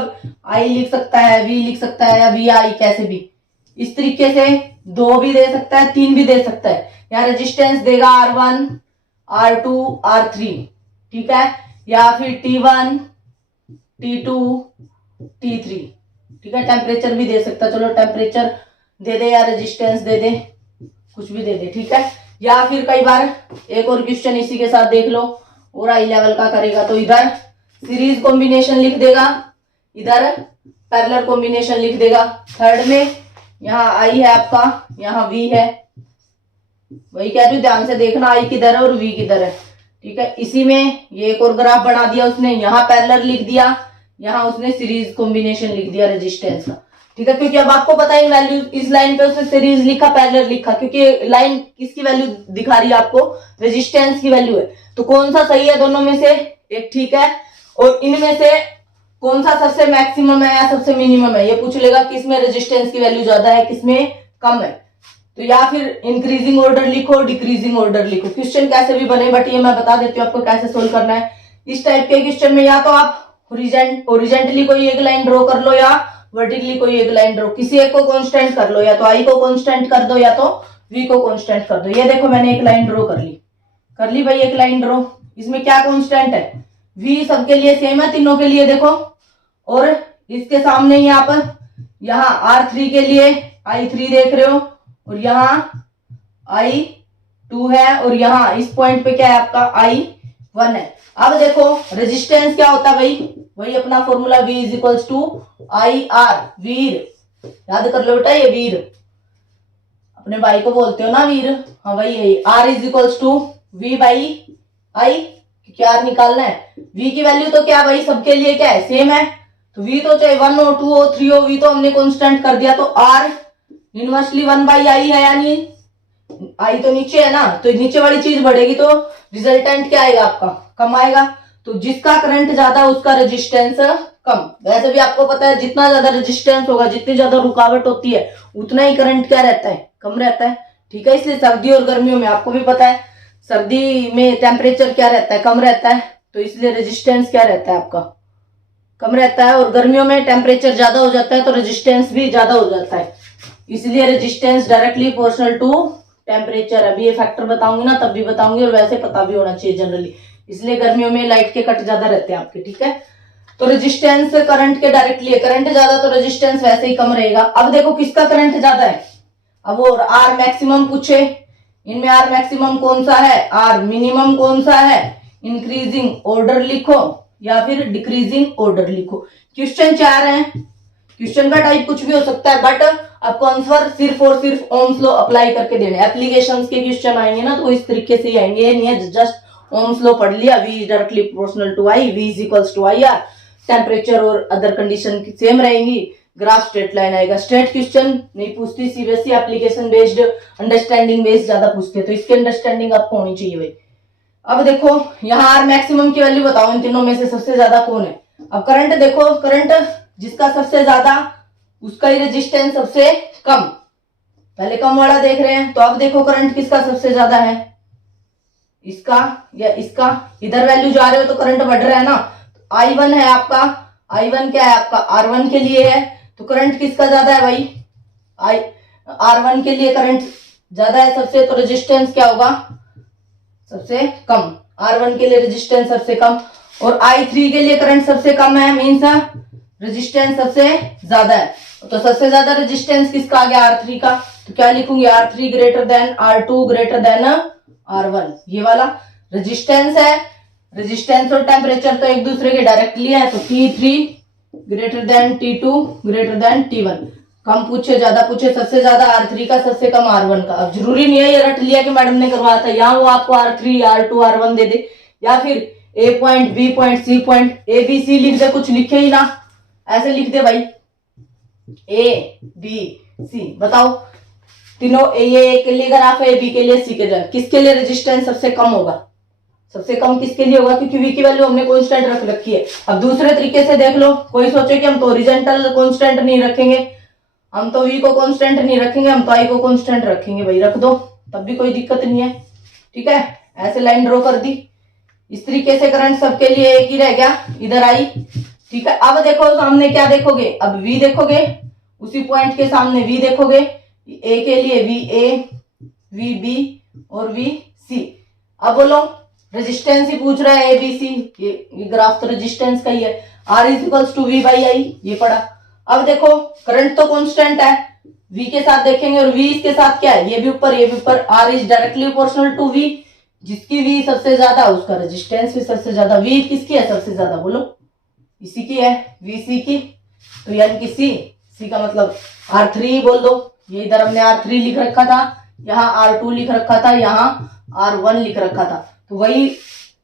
आई लिख सकता है, वी लिख सकता है, या वी आई, कैसे भी इस तरीके से 2 भी दे सकता है, 3 भी दे सकता है। यहाँ रेजिस्टेंस देगा R1, R2, R3। ठीक है, या फिर T1, T2, T3। ठीक है, टेम्परेचर भी दे सकता है, चलो टेम्परेचर दे दे या रेजिस्टेंस दे दे, कुछ भी दे दे। ठीक है, या फिर कई बार एक और क्वेश्चन इसी के साथ देख लो, और हाई लेवल का करेगा तो इधर सीरीज कॉम्बिनेशन लिख देगा, इधर पैरेलल कॉम्बिनेशन लिख देगा। थर्ड में यहाँ आई है आपका, यहाँ वी है, वही कह रही हूँ, ध्यान से देखना आई किधर है और वी किधर है। ठीक है, इसी में ये एक और ग्राफ बना दिया उसने, यहाँ पैरेलल लिख दिया, यहाँ उसने सीरीज कॉम्बिनेशन लिख दिया रेजिस्टेंस का। ठीक है, क्योंकि अब आपको पता है इन वैल्यू, इस लाइन पे उसने सीरीज लिखा, पैरेलल लिखा, क्योंकि लाइन किसकी वैल्यू दिखा रही है आपको, रेजिस्टेंस की वैल्यू है। तो कौन सा सही है दोनों में से, एक ठीक है, और इनमें से कौन सा सबसे मैक्सिमम है या सबसे मिनिमम है, ये पूछ लेगा किसमें रेजिस्टेंस की वैल्यू ज्यादा है, किसमें कम है। तो या फिर इंक्रीजिंग ऑर्डर लिखो, डिक्रीजिंग ऑर्डर लिखो, क्वेश्चन कैसे भी बने, बट ये मैं बता देती हूँ आपको कैसे सोल्व करना है। इस टाइप के क्वेश्चन में या तो आप ओरिजेंटली कोई एक लाइन ड्रॉ कर लो, या वर्टिकली कोई एक लाइन ड्रॉ, किसी एक को कांस्टेंट कर लो, या तो आई को कांस्टेंट कर दो या तो वी को कांस्टेंट कर दो। ये देखो मैंने एक लाइन ड्रॉ कर ली भाई, एक लाइन ड्रॉ। इसमें क्या कांस्टेंट है, वी सबके लिए सेम है, तीनों के लिए देखो, और इसके सामने ही आप यहाँ R3 के लिए I3 देख रहे हो, और यहाँ I2 है, और यहाँ इस पॉइंट पे क्या है आपका I1 है। अब देखो रेजिस्टेंस क्या होता है भाई, वही अपना formula V is equals to IR, वीर, याद कर लो बेटा, ये वीर अपने भाई को बोलते हो ना वीर, हाँ भाई यही, R is equals to V by I, क्या निकालना है, V की वैल्यू तो क्या भाई सबके लिए क्या है, सेम है, तो V तो चाहे 1 हो 2 हो 3 हो, V तो हमने कांस्टेंट कर दिया, तो R इनवर्सली 1 बाई I है, यानी I तो नीचे है ना, तो नीचे वाली चीज बढ़ेगी तो रिजल्टेंट क्या आएगा आपका, कम आएगा। तो जिसका करंट ज्यादा उसका रेजिस्टेंस कम। वैसे भी आपको पता है जितना ज्यादा रेजिस्टेंस होगा, जितनी ज्यादा रुकावट होती है, उतना ही करंट क्या रहता है, कम रहता है। ठीक है, इसलिए सर्दी और गर्मियों में आपको भी पता है, सर्दी में टेम्परेचर क्या रहता है, कम रहता है, तो इसलिए रेजिस्टेंस क्या रहता है आपका, कम रहता है। और गर्मियों में टेम्परेचर ज्यादा हो जाता है तो रेजिस्टेंस भी ज्यादा हो जाता है, इसलिए resistance directly proportional to temperature. अभी ये फैक्टर बताऊंगी ना तब भी बताऊंगी, और वैसे पता भी होना चाहिए जनरली, इसलिए गर्मियों में लाइट के कट ज्यादा रहते हैं आपके। ठीक है, तो रेजिस्टेंस करंट के डायरेक्टली है, करंट ज्यादा तो रेजिस्टेंस वैसे ही कम रहेगा। अब देखो किसका करंट ज्यादा है, अब वो आर मैक्सिमम पूछे, इनमें आर मैक्सिमम कौन सा है, आर मिनिमम कौन सा है, इंक्रीजिंग ऑर्डर लिखो या फिर डिक्रीजिंग ऑर्डर लिखो। क्वेश्चन 4 है, क्वेश्चन का टाइप कुछ भी हो सकता है, बट आपको आंसर सिर्फ और सिर्फ ओम्स लॉ अप्लाई करके देने। एप्लीकेशंस के क्वेश्चन आएंगे ना तो इस तरीके से ही आएंगे, ये नहीं है जस्ट ओम्स लॉ पढ़ लिया, V directly proportional to I, V is equals to IR, temperature और अदर कंडीशन सेम रहेंगी, ग्राफ स्ट्रेट लाइन आएगा। स्ट्रेट क्वेश्चन नहीं पूछती CBSE, application based understanding based ज्यादा पूछते हैं, तो इसकी अंडरस्टैंडिंग आपको होनी चाहिए भाई। अब देखो यहाँ आर मैक्सिमम की वैल्यू बताओ, इन तीनों में से सबसे ज्यादा कौन है। अब करंट देखो, करंट जिसका सबसे ज्यादा उसका ही रेजिस्टेंस सबसे कम, पहले कम वाला देख रहे हैं, तो अब देखो करंट किसका सबसे ज्यादा है, इसका या इसका, इधर वैल्यू जा रहे हो तो करंट बढ़ रहा है ना। I1 है आपका, I1 क्या है आपका R1 के लिए है, तो करंट किसका ज्यादा है भाई, R1 के लिए करंट ज्यादा है सबसे, तो रेजिस्टेंस क्या होगा सबसे कम, R1 के लिए रेजिस्टेंस सबसे कम, और I3 के लिए करंट सबसे कम है, मीन्स रेजिस्टेंस सबसे ज्यादा है। तो सबसे ज्यादा रेजिस्टेंस किसका आ गया, R3 का, तो क्या लिखूंगी, R3 greater than R2 greater than R1, ये वाला रेजिस्टेंस है। रेजिस्टेंस और टेम्परेचर तो एक दूसरे के डायरेक्टली है, तो T3 greater than T2 greater than T1, कम पूछे ज्यादा पूछे, सबसे ज्यादा R3 का, सबसे कम R1 का। अब जरूरी नहीं है ये रट लिया कि मैडम ने करवाया था, यहाँ वो आपको R3 R2 R1 दे दे, या फिर A point B point C point A B C लिख दे, कुछ लिखे ही ना, ऐसे लिख दे भाई A B C। बताओ तीनों A के लिए ग्राफ है, B के लिए C के लिए, किसके लिए रेजिस्टेंस सबसे कम होगा, सबसे कम किसके लिए होगा, क्योंकि V की वैल्यू हमने कांस्टेंट रख रखी है। अब दूसरे तरीके से देख लो, कोई सोचे कि हम तो ओरिजेंटल कांस्टेंट नहीं रखेंगे, हम तो V को कांस्टेंट नहीं रखेंगे, हम तो I को कांस्टेंट रखेंगे, भाई रख दो तब भी कोई दिक्कत नहीं है। ठीक है, ऐसे लाइन ड्रॉ कर दी, इस तरीके से करंट सबके लिए एक ही रह गया, इधर आई। ठीक है, अब देखो सामने क्या देखोगे, अब V देखोगे, उसी पॉइंट के सामने V देखोगे, A के लिए VA VB और VC। अब बोलो रेजिस्टेंस ही पूछ रहा है ABC, ये ग्राफ तो रेजिस्टेंस का ही है, R is equals to V by I, ये पढ़ा। अब देखो करंट तो कांस्टेंट है, V के साथ देखेंगे और V इसके साथ क्या है, ये भी ऊपर ये भी ऊपर, R is directly proportional to V, जिसकी V सबसे ज्यादा उसका रेजिस्टेंस भी सबसे ज्यादा। V किसकी है सबसे ज्यादा, बोलो इसी की है, VC की, तो यानी कि C का मतलब R3 बोल दो, ये इधर हमने R3 लिख रखा था, यहाँ R2 लिख रखा था, यहाँ R1 लिख रखा था, तो वही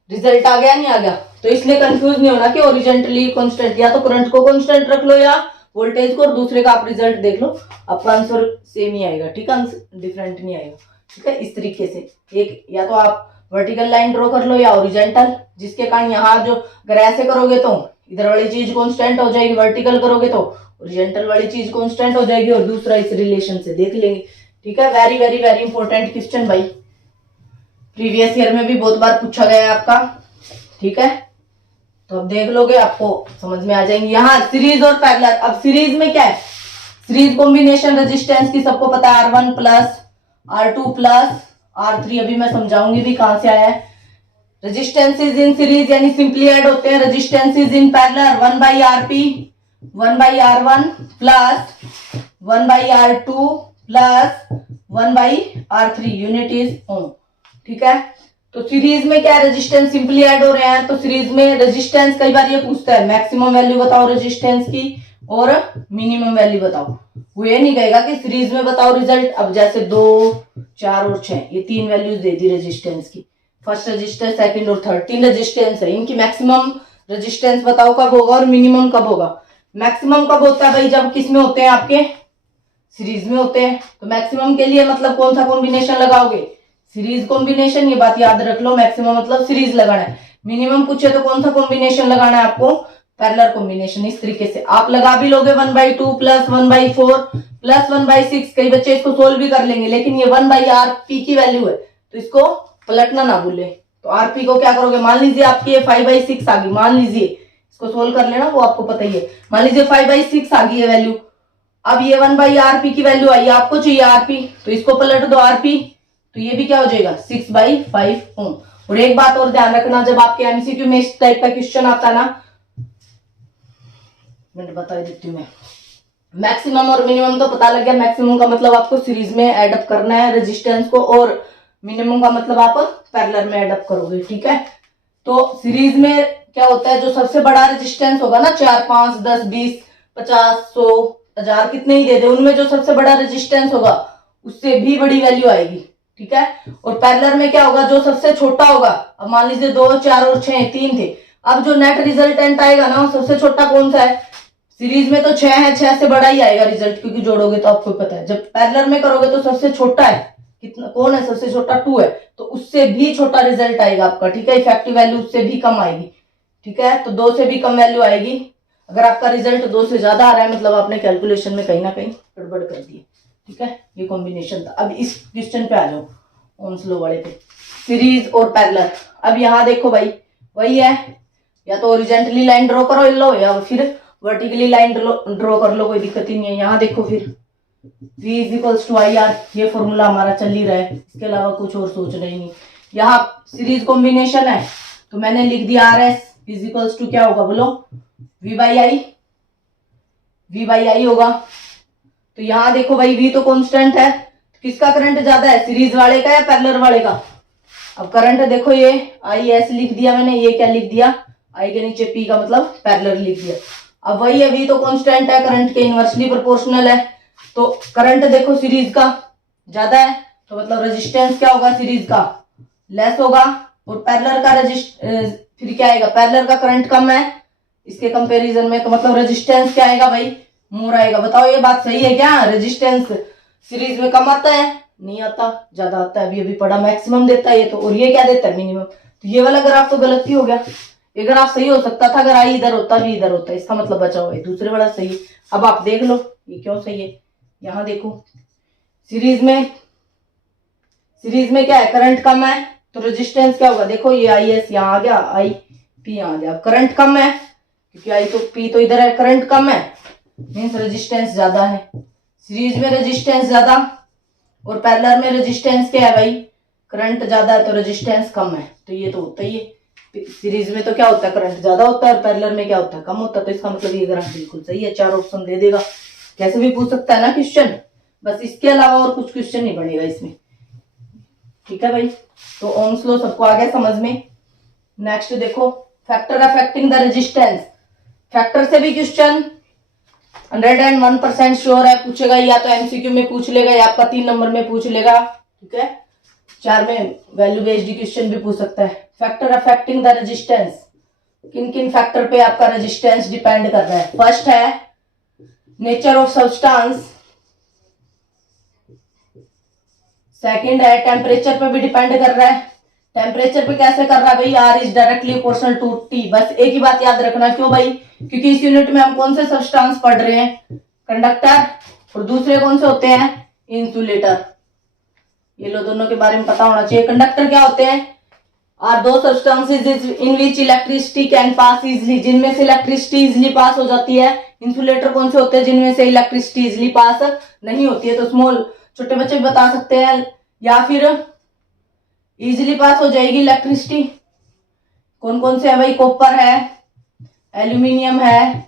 रिजल्ट आ गया नहीं आ गया। तो इसलिए कंफ्यूज नहीं होना कि ओरिजेंटली कांस्टेंट, या तो करंट को कांस्टेंट रख लो या वोल्टेज को और दूसरे का आप रिजल्ट देख लो, आपका आंसर सेम ही आएगा, ठीक है, आंसर डिफरेंट नहीं आएगा, ठीक है। इस तरीके से एक या तो आप वर्टिकल लाइन ड्रॉ कर लो या ओरिजेंटल, जिसके कारण यहाँ जो अगर ऐसे करोगे तो इधर वाली चीज कांस्टेंट हो जाएगी, वर्टिकल करोगे तो ओरिजेंटल वाली चीज कांस्टेंट हो जाएगी, और दूसरा इस रिलेशन से देख लेंगे, ठीक है। Very very very important question भाई, प्रीवियस ईयर में भी बहुत बार पूछा गया है आपका, ठीक है। तो अब देख लोगे आपको समझ में आ जाएंगे। यहाँ सीरीज और पैरेलल, अब सीरीज में क्या है, सीरीज कॉम्बिनेशन रेजिस्टेंस की सबको पता है, R1 plus R2 plus R3, अभी मैं समझाऊंगी भी कहां से आया है। रेजिस्टेंसेज इन सीरीज यानी सिंपली ऐड होते हैं, resistances in parallel 1/Rp 1/R1 plus 1/R2 plus 1/R3 unit is ohm, ठीक है। तो सीरीज में क्या है, रेजिस्टेंस सिंपली ऐड हो रहे हैं, तो सीरीज में रेजिस्टेंस कई बार ये पूछता है मैक्सिमम वैल्यू बताओ रेजिस्टेंस की और मिनिमम वैल्यू बताओ, वो ये नहीं कहेगा कि सीरीज में बताओ रिजल्ट। अब जैसे 2 4 और 6 ये 3 वैल्यूज दे दी रेजिस्टेंस की, फर्स्ट रेजिस्टेंस सेकंड और थर्ड 3 रेजिस्टेंस है, इनकी मैक्सिमम रेजिस्टेंस बताओ कब होगा और मिनिमम कब होगा। मैक्सिमम कब होता है भाई, जब किस में होते हैं, आपके सीरीज में होते हैं। तो मैक्सिमम के लिए मतलब कौन सा कॉम्बिनेशन लगाओगे, सीरीज कॉम्बिनेशन, ये बात याद रख लो, मैक्सिमम मतलब सीरीज लगाना है। मिनिमम पूछे तो कौन सा कॉम्बिनेशन लगाना है आपको, पैरेलल कॉम्बिनेशन। इस तरीके से आप लगा भी लोगे 1/2 प्लस 1/4 प्लस 1/6, कई बच्चे इसको सोल्व भी कर लेंगे, लेकिन ये 1/Rp की वैल्यू है तो इसको पलटना ना भूले। तो Rp को क्या करोगे, मान लीजिए आपकी ये 5/6 आ गई, मान लीजिए, इसको सोल्व कर लेना, वो आपको पता ही है, मान लीजिए 5/6 आ गई है वैल्यू। अब ये 1/Rp की वैल्यू आई, आपको चाहिए Rp, तो इसको पलट दो Rp, तो ये भी क्या हो जाएगा 6/5 ओम। और एक बात और ध्यान रखना, जब आपके एमसीक्यू में इस टाइप का क्वेश्चन आता है ना, मैं बता देती हूँ, मैं मैक्सिमम और मिनिमम तो पता लग गया, मैक्सिमम का मतलब आपको सीरीज में एडअप करना है रेजिस्टेंस को, और मिनिमम का मतलब आप पैरेलल में एडअप करोगे, ठीक है। तो सीरीज में क्या होता है, जो सबसे बड़ा रेजिस्टेंस होगा ना, 4 5 10 20 50 100 1000 कितने ही दे दे, उनमें जो सबसे बड़ा रेजिस्टेंस होगा उससे भी बड़ी वैल्यू आएगी, ठीक है। और पैरेलल में क्या होगा, जो सबसे छोटा होगा, अब मान लीजिए 2 4 और 6 3 थे, अब जो नेट रिजल्टेंट आएगा ना सबसे छोटा कौन सा है, सीरीज में तो 6 है, 6 से बड़ा ही आएगा रिजल्ट, क्योंकि जोड़ोगे तो आपको पता है। जब पैरेलल में करोगे तो सबसे छोटा है, कितना कौन है, सबसे छोटा 2 है, तो उससे भी छोटा रिजल्ट आएगा आपका, ठीक है। इफेक्टिव वैल्यू उससे भी कम आएगी, ठीक है। तो 2 से भी कम वैल्यू आएगी। अगर आपका रिजल्ट 2 से ज्यादा आ रहा है मतलब आपने कैलकुलेशन में कहीं ना कहीं गड़बड़ कर दी, ठीक है। ये कॉम्बिनेशन था। अब इस क्वेश्चन पे आ जाओ, ओम्स लॉ वाले पे, सीरीज और पैरेलल। अब यहाँ देखो भाई, वही है, या तो ओरिजेंटली लाइन ड्रॉ करो लो, या फिर वर्टिकली लाइन ड्रॉ कर लो, कोई दिक्कत ही नहीं है। यहाँ देखो फिर V = IR, ये फॉर्मूला हमारा चल ही रहा है, इसके अलावा कुछ और सोच रहे नहीं। यहाँ सीरीज कॉम्बिनेशन है तो मैंने लिख दिया RS = क्या होगा बोलो, V/I होगा। तो यहाँ देखो भाई V तो कांस्टेंट है, किसका करंट ज्यादा है, सीरीज वाले का या पैरेलल वाले का। अब करंट देखो, ये IS लिख दिया मैंने, ये क्या लिख दिया, I के नीचे P का मतलब पैरेलल लिख दिया। अब वही है, V तो कांस्टेंट है, करंट के इनवर्सली प्रोपोर्शनल है, तो करंट देखो सीरीज का ज्यादा है, तो मतलब रेजिस्टेंस क्या होगा, सीरीज का लेस होगा, और पैरेलल का फिर क्या आएगा, पैरेलल का करंट कम है इसके कंपैरिजन में, तो मतलब रेजिस्टेंस क्या आएगा भाई, मोर आएगा। बताओ ये बात सही है क्या, रेजिस्टेंस सीरीज में कम आता है, नहीं आता, ज्यादा आता है। अभी अभी पढ़ा, मैक्सिमम देता है ये तो, और ये क्या देता है, मिनिमम। तो ये वाला ग्राफ तो गलत ही हो गया, ये ग्राफ सही हो सकता था अगर आई इधर होता भी इधर होता, इसका मतलब बचा हुआ है दूसरे वाला सही। अब आप देख लो ये क्यों सही है। यहाँ देखो सीरीज में क्या है, करंट कम है तो रेजिस्टेंस क्या होगा, देखो ये IS यहाँ आ गया, IP यहाँ आ गया। करंट कम है क्योंकि I तो P तो इधर है, करंट कम है मीन्स रेजिस्टेंस ज्यादा है। सीरीज में रेजिस्टेंस ज्यादा और पैरेलल में रेजिस्टेंस क्या है भाई, करंट ज्यादा है तो रेजिस्टेंस कम है, तो ये तो होता ही है। सीरीज में तो क्या होता है, करंट ज्यादा होता है, और पैरेलल में क्या होता है, कम होता है। तो इसका मतलब ये ग्राफ बिल्कुल सही है, 4 ऑप्शन दे देगा, कैसे भी पूछ सकता है ना क्वेश्चन, बस इसके अलावा और कुछ क्वेश्चन नहीं बनेगा इसमें, ठीक है भाई। तो ओम्स लॉ सबको आ गया समझ में। नेक्स्ट देखो, factor affecting the resistance. Factor से भी क्वेश्चन 101% श्योर है पूछेगा, या तो एमसीक्यू में पूछ लेगा या आपका 3 नंबर में पूछ लेगा, ठीक है। 4 में वैल्यू बेस्ड क्वेश्चन भी पूछ सकता है। फैक्टर अफेक्टिंग द रेजिस्टेंस, किन किन फैक्टर पे आपका रेजिस्टेंस डिपेंड कर रहा है। फर्स्ट है नेचर ऑफ सब्सटेंस। सेकंड है टेम्परेचर पे भी डिपेंड कर रहा है। टेम्परेचर पे कैसे कर रहा है भाई, R is directly proportional to T. बस एक ही बात याद रखना, क्यों भाई, क्योंकि इस यूनिट में हम कौन से सब्सटेंस पढ़ रहे हैं, कंडक्टर, और दूसरे कौन से होते हैं, इंसुलेटर। ये लो दोनों के बारे में पता होना चाहिए। कंडक्टर क्या होते हैं, आर दो substances in which electricity can pass easily, जिनमें से इलेक्ट्रिसिटी इजिली पास हो जाती है। इंसुलेटर कौन से होते हैं, जिनमें से इलेक्ट्रिसिटी इजिली पास नहीं होती है। तो स्मॉल छोटे बच्चे भी बता सकते हैं, या फिर इजिली पास हो जाएगी इलेक्ट्रिसिटी। कौन कौन से है भाई, कॉपर है, एल्यूमिनियम है,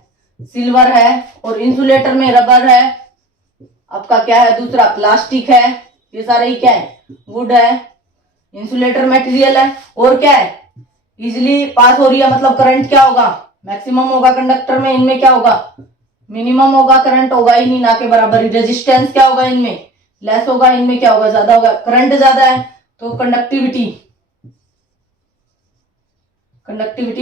सिल्वर है, और इंसुलेटर में रबर है, आपका क्या है दूसरा प्लास्टिक है, ये सारे ही क्या है, वुड है, इंसुलेटर मटेरियल है। और क्या है, इजिली पास हो रही है, मतलब करंट क्या होगा, मैक्सिमम होगा कंडक्टर में, इनमें क्या होगा, मिनिमम होगा, करंट होगा ही नहीं, ना के बराबर ही। रेजिस्टेंस क्या होगा, इनमें लेस होगा, इनमें क्या होगा, ज्यादा होगा। करंट ज्यादा है तो कंडक्टिविटी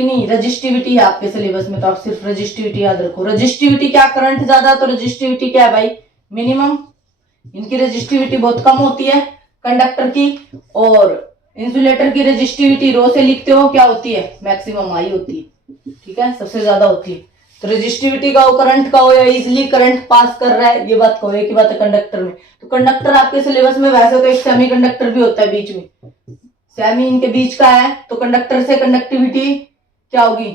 नहीं, रजिस्टिविटी है आपके सिलेबस में, तो आप सिर्फ रजिस्टिविटी याद रखो। रजिस्टिविटी क्या, करंट ज्यादा तो रजिस्टिविटी क्या है भाई, मिनिमम। इनकी रजिस्टिविटी बहुत कम होती है कंडक्टर की, और इंसुलेटर की रजिस्टिविटी रो से लिखते हो क्या होती है, मैक्सिमम हाई होती है, ठीक है, सबसे ज्यादा होती है। तो रजिस्टिविटी का हो, करंट का हो, या इजिली करंट पास कर रहा है, ये बात कहो, एक ही बात है कंडक्टर में। तो कंडक्टर आपके सिलेबस में वैसे तो एक सेमी कंडक्टर भी होता है बीच में, सेमी इनके बीच का है, तो कंडक्टर से कंडक्टिविटी क्या होगी,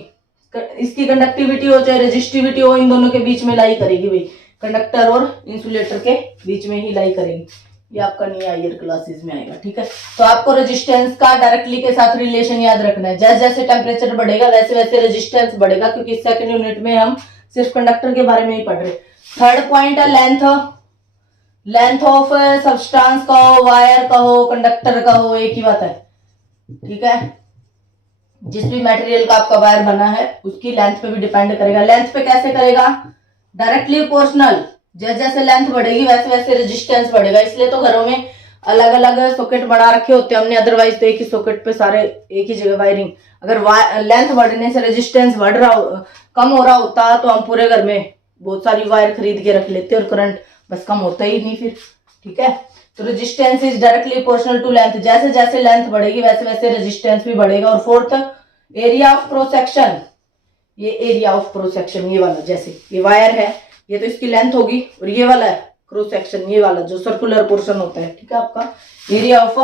इसकी कंडक्टिविटी हो चाहे रेजिस्टिविटी हो, इन दोनों के बीच में लाई करेगी भाई, कंडक्टर और इंसुलेटर के बीच में ही लाई करेगी। ये आपका नहीं हायर क्लासेस में आएगा, ठीक है। तो आपको रेजिस्टेंस का डायरेक्टली के साथ रिलेशन याद रखना है। जैसे जैसे टेम्परेचर बढ़ेगा वैसे वैसे रेजिस्टेंस बढ़ेगा, क्योंकि सेकंड यूनिट में हम सिर्फ कंडक्टर के बारे में ही पढ़ रहे। थर्ड पॉइंट है लेंथ ऑफ सब्सटेंस का हो, वायर का हो, कंडक्टर का हो, एक ही बात है, ठीक है। जिस भी मटेरियल का आपका वायर बना है उसकी लेंथ पे भी डिपेंड करेगा। लेंथ पे कैसे करेगा, डायरेक्टली प्रोपोर्शनल, जैसे जैसे लेंथ बढ़ेगी वैसे वैसे रेजिस्टेंस बढ़ेगा। इसलिए तो घरों में अलग अलग सॉकेट बढ़ा रखे होते हैं हमने, अदरवाइज तो एक ही सॉकेट पे सारे एक ही जगह वायरिंग। अगर लेंथ बढ़ने से रेजिस्टेंस बढ़ रहा कम हो रहा होता तो हम पूरे घर में बहुत सारी वायर खरीद के रख लेते और करंट बस कम होता ही नहीं फिर, ठीक है। तो resistance is directly proportional to length, जैसे जैसे लेंथ बढ़ेगी वैसे वैसे रेजिस्टेंस भी बढ़ेगा। और fourth, area of cross section, ये एरिया ऑफ क्रॉस सेक्शन, ये वाला, जैसे ये वायर है, ये तो इसकी लेंथ होगी, और ये वाला है क्रॉस सेक्शन, ये वाला जो सर्कुलर पोर्शन होता है, ठीक है, आपका एरिया ऑफ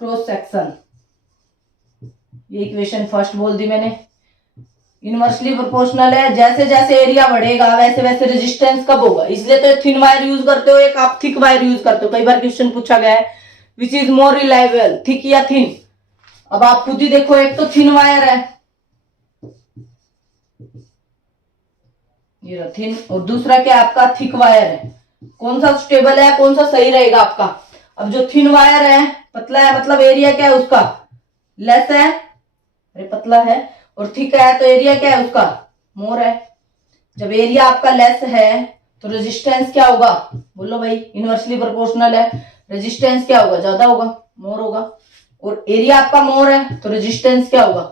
क्रॉस सेक्शन। ये इक्वेशन फर्स्ट बोल दी मैंने, इनवर्सली प्रोपोर्शनल है। जैसे जैसे एरिया बढ़ेगा वैसे वैसे रेजिस्टेंस कब होगा, इसलिए तो थिन वायर यूज करते हो, एक आप थिक वायर यूज करते हो। कई बार क्वेश्चन पूछा गया है which is more reliable, thick या थिन। अब आप खुद ही देखो, एक तो थिन वायर है ये थिन, और दूसरा क्या आपका थिक वायर है। कौन सा स्टेबल है, कौन सा सही रहेगा आपका। अब जो थिन वायर है पतला है, मतलब एरिया क्या है उसका लेस है, अरे पतला है, और थिक है तो एरिया क्या है उसका मोर है। जब एरिया आपका लेस है तो रेजिस्टेंस क्या होगा, बोलो भाई, इनवर्सली प्रोपोर्शनल है, रेजिस्टेंस क्या होगा, ज्यादा होगा, मोर होगा। और एरिया आपका मोर है तो रेजिस्टेंस क्या होगा,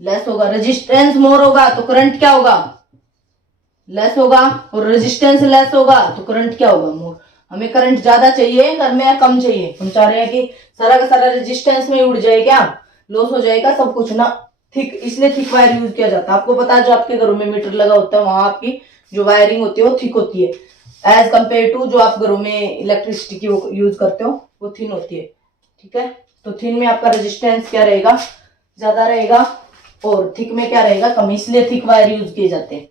लेस होगा। रेजिस्टेंस मोर होगा तो करंट क्या होगा, लेस होगा, और रेजिस्टेंस लेस होगा तो करंट क्या होगा, मोर। हमें करंट ज्यादा चाहिए घर में या कम चाहिए, हम चाह रहे हैं कि सारा का सारा रेजिस्टेंस में उड़ जाए, क्या लॉस हो जाएगा सब कुछ ना, थिक, इसलिए थिक वायर यूज किया जाता है। आपको पता है जो आपके घरों में मीटर लगा होता है वहां आपकी जो वायरिंग होती है वो थिक होती है, एज कंपेयर टू जो आप घरों में इलेक्ट्रिसिटी की यूज करते हो वो थिन होती है, ठीक है। तो थिन में आपका रेजिस्टेंस क्या रहेगा, ज्यादा रहेगा, और थिक में क्या रहेगा, कम, इसलिए थिक वायर यूज किए जाते हैं।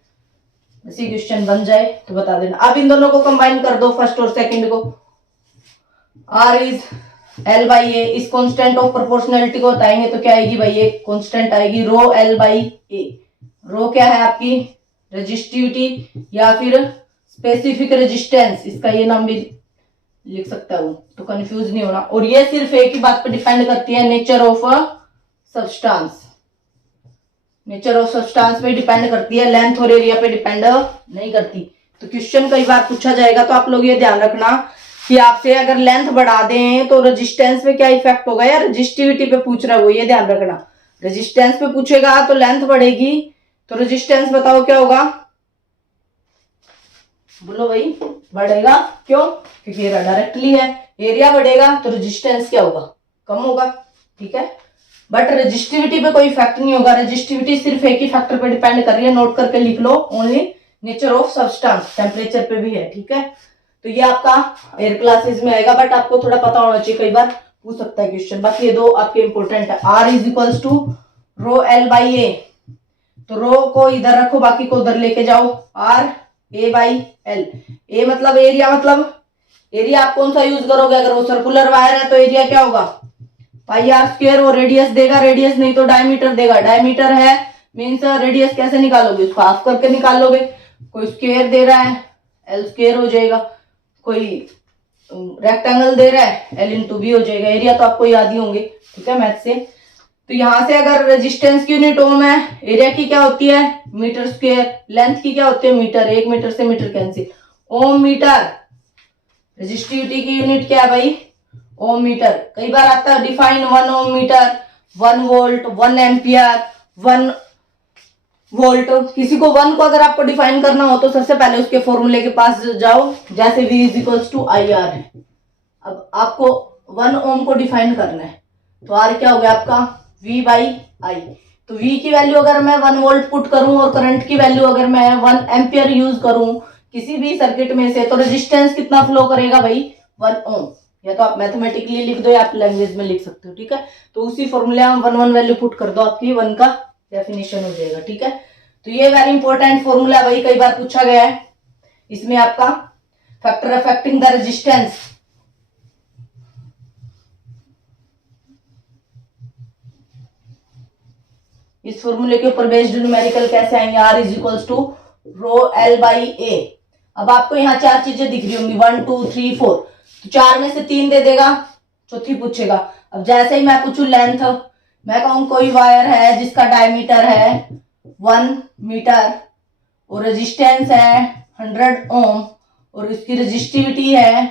ऐसी क्वेश्चन बन जाए तो बता देना। अब इन दोनों को कंबाइन कर दो, फर्स्ट और सेकंड को। आर इज एल बाई ए, इस कांस्टेंट ऑफ प्रोपोर्शनलिटी को बताएंगे तो क्या आएगी भाई, एक कांस्टेंट आएगी रो एल बाई ए। रो क्या है आपकी रेजिस्टिविटी या फिर स्पेसिफिक रेजिस्टेंस, इसका ये नाम भी लिख सकता हूं तो कंफ्यूज नहीं होना। और ये सिर्फ एक ही बात पे डिपेंड करती है, nature of substance, nature of substance पे डिपेंड करती है, लेंथ और एरिया पे डिपेंड नहीं करती। तो क्वेश्चन कई बार पूछा जाएगा तो आप लोग ये ध्यान रखना कि आपसे अगर लेंथ बढ़ा दें तो रेजिस्टेंस पे क्या इफेक्ट होगा, या रेजिस्टिविटी पे पूछ रहा है वो, ये ध्यान रखना। रेजिस्टेंस पे पूछेगा तो लेंथ बढ़ेगी तो रेजिस्टेंस बताओ क्या होगा, बोलो भाई, बढ़ेगा। क्यों? क्योंकि एरिया डायरेक्टली है। एरिया बढ़ेगा तो रेजिस्टेंस क्या होगा? कम होगा। ठीक है, बट रेजिस्टिविटी पे कोई इफेक्ट नहीं होगा। रेजिस्टिविटी सिर्फ एक ही फैक्टर पे डिपेंड कर रही है, नोट करके लिख लो, only nature of substance, temperature पे भी है। ठीक है, तो ये आपका एयर क्लासेस में आएगा, बट आपको थोड़ा पता होना चाहिए, कई बार पूछ सकता है क्वेश्चन। बाकी ये दो आपके इंपॉर्टेंट है। R is equals to rho l by a, तो रो को इधर रखो, बाकी को उधर लेके जाओ। R A बाई एल, ए मतलब एरिया, मतलब एरिया आप कौन सा यूज करोगे? अगर वो सर्कुलर वायर है तो एरिया क्या होगा? पाई आर स्क्वायर। वो रेडियस देगा, रेडियस नहीं तो डायमीटर देगा। डायमीटर है मीन्स रेडियस कैसे निकालोगे? उसको हाफ करके निकाल लोगे। कोई स्क्वायर दे रहा है, एल स्क्वायर हो जाएगा। कोई रेक्टेंगल दे रहा है, एल इंटू बी हो जाएगा। एरिया तो आपको याद ही होंगे, ठीक है, मैथ से। तो यहां से अगर रेजिस्टेंस की यूनिट ओम है, एरिया की क्या होती है? Metre square. लेंथ की क्या होती है? मीटर। 1 मीटर से मीटर कैंसिल, ओम मीटर। रेजिस्टिविटी की यूनिट क्या है भाई? ओम मीटर। कई बार आता है डिफाइन 1 ओम मीटर, 1 वोल्ट, 1 एम्पियर, 1 वोल्ट। किसी को 1 को अगर आपको डिफाइन करना हो तो सबसे पहले उसके फॉर्मूले के पास जाओ, जैसे V is equals to I R है। अब आपको 1 ओम को डिफाइन करना है, तो R क्या हो गया आपका? V बाई आई। तो V की वैल्यू अगर मैं 1 वोल्ट पुट करूं और करंट की वैल्यू अगर मैं 1 एम्पियर यूज करूं किसी भी सर्किट में से, तो रेजिस्टेंस कितना फ्लो करेगा भाई? 1 ओम। या तो आप मैथमेटिकली लिख दो या आप लैंग्वेज में लिख सकते हो। ठीक है, तो उसी फॉर्मूले में 1 1 वैल्यू पुट कर दो, आपकी 1 का डेफिनेशन हो जाएगा। ठीक है, तो ये वेरी इंपॉर्टेंट फॉर्मूला भाई, कई बार पूछा गया है। इसमें आपका फैक्टर अफेक्टिंग द रेजिस्टेंस, इस फॉर्मूले के ऊपर बेस्ड न्यूमेरिकल कैसे आएंगे? R is equals to rho l by a. अब आपको यहाँ 4 चीजें दिख रही होंगी, 1 2 3 4, तो 4 में से 3 दे देगा, चौथी पूछेगा। अब जैसे ही मैं पूछू लेंथ, मैं कहूँ कोई वायर है जिसका डायमीटर है 1 मीटर और रेजिस्टेंस है 100 ओम और इसकी रेजिस्टिविटी है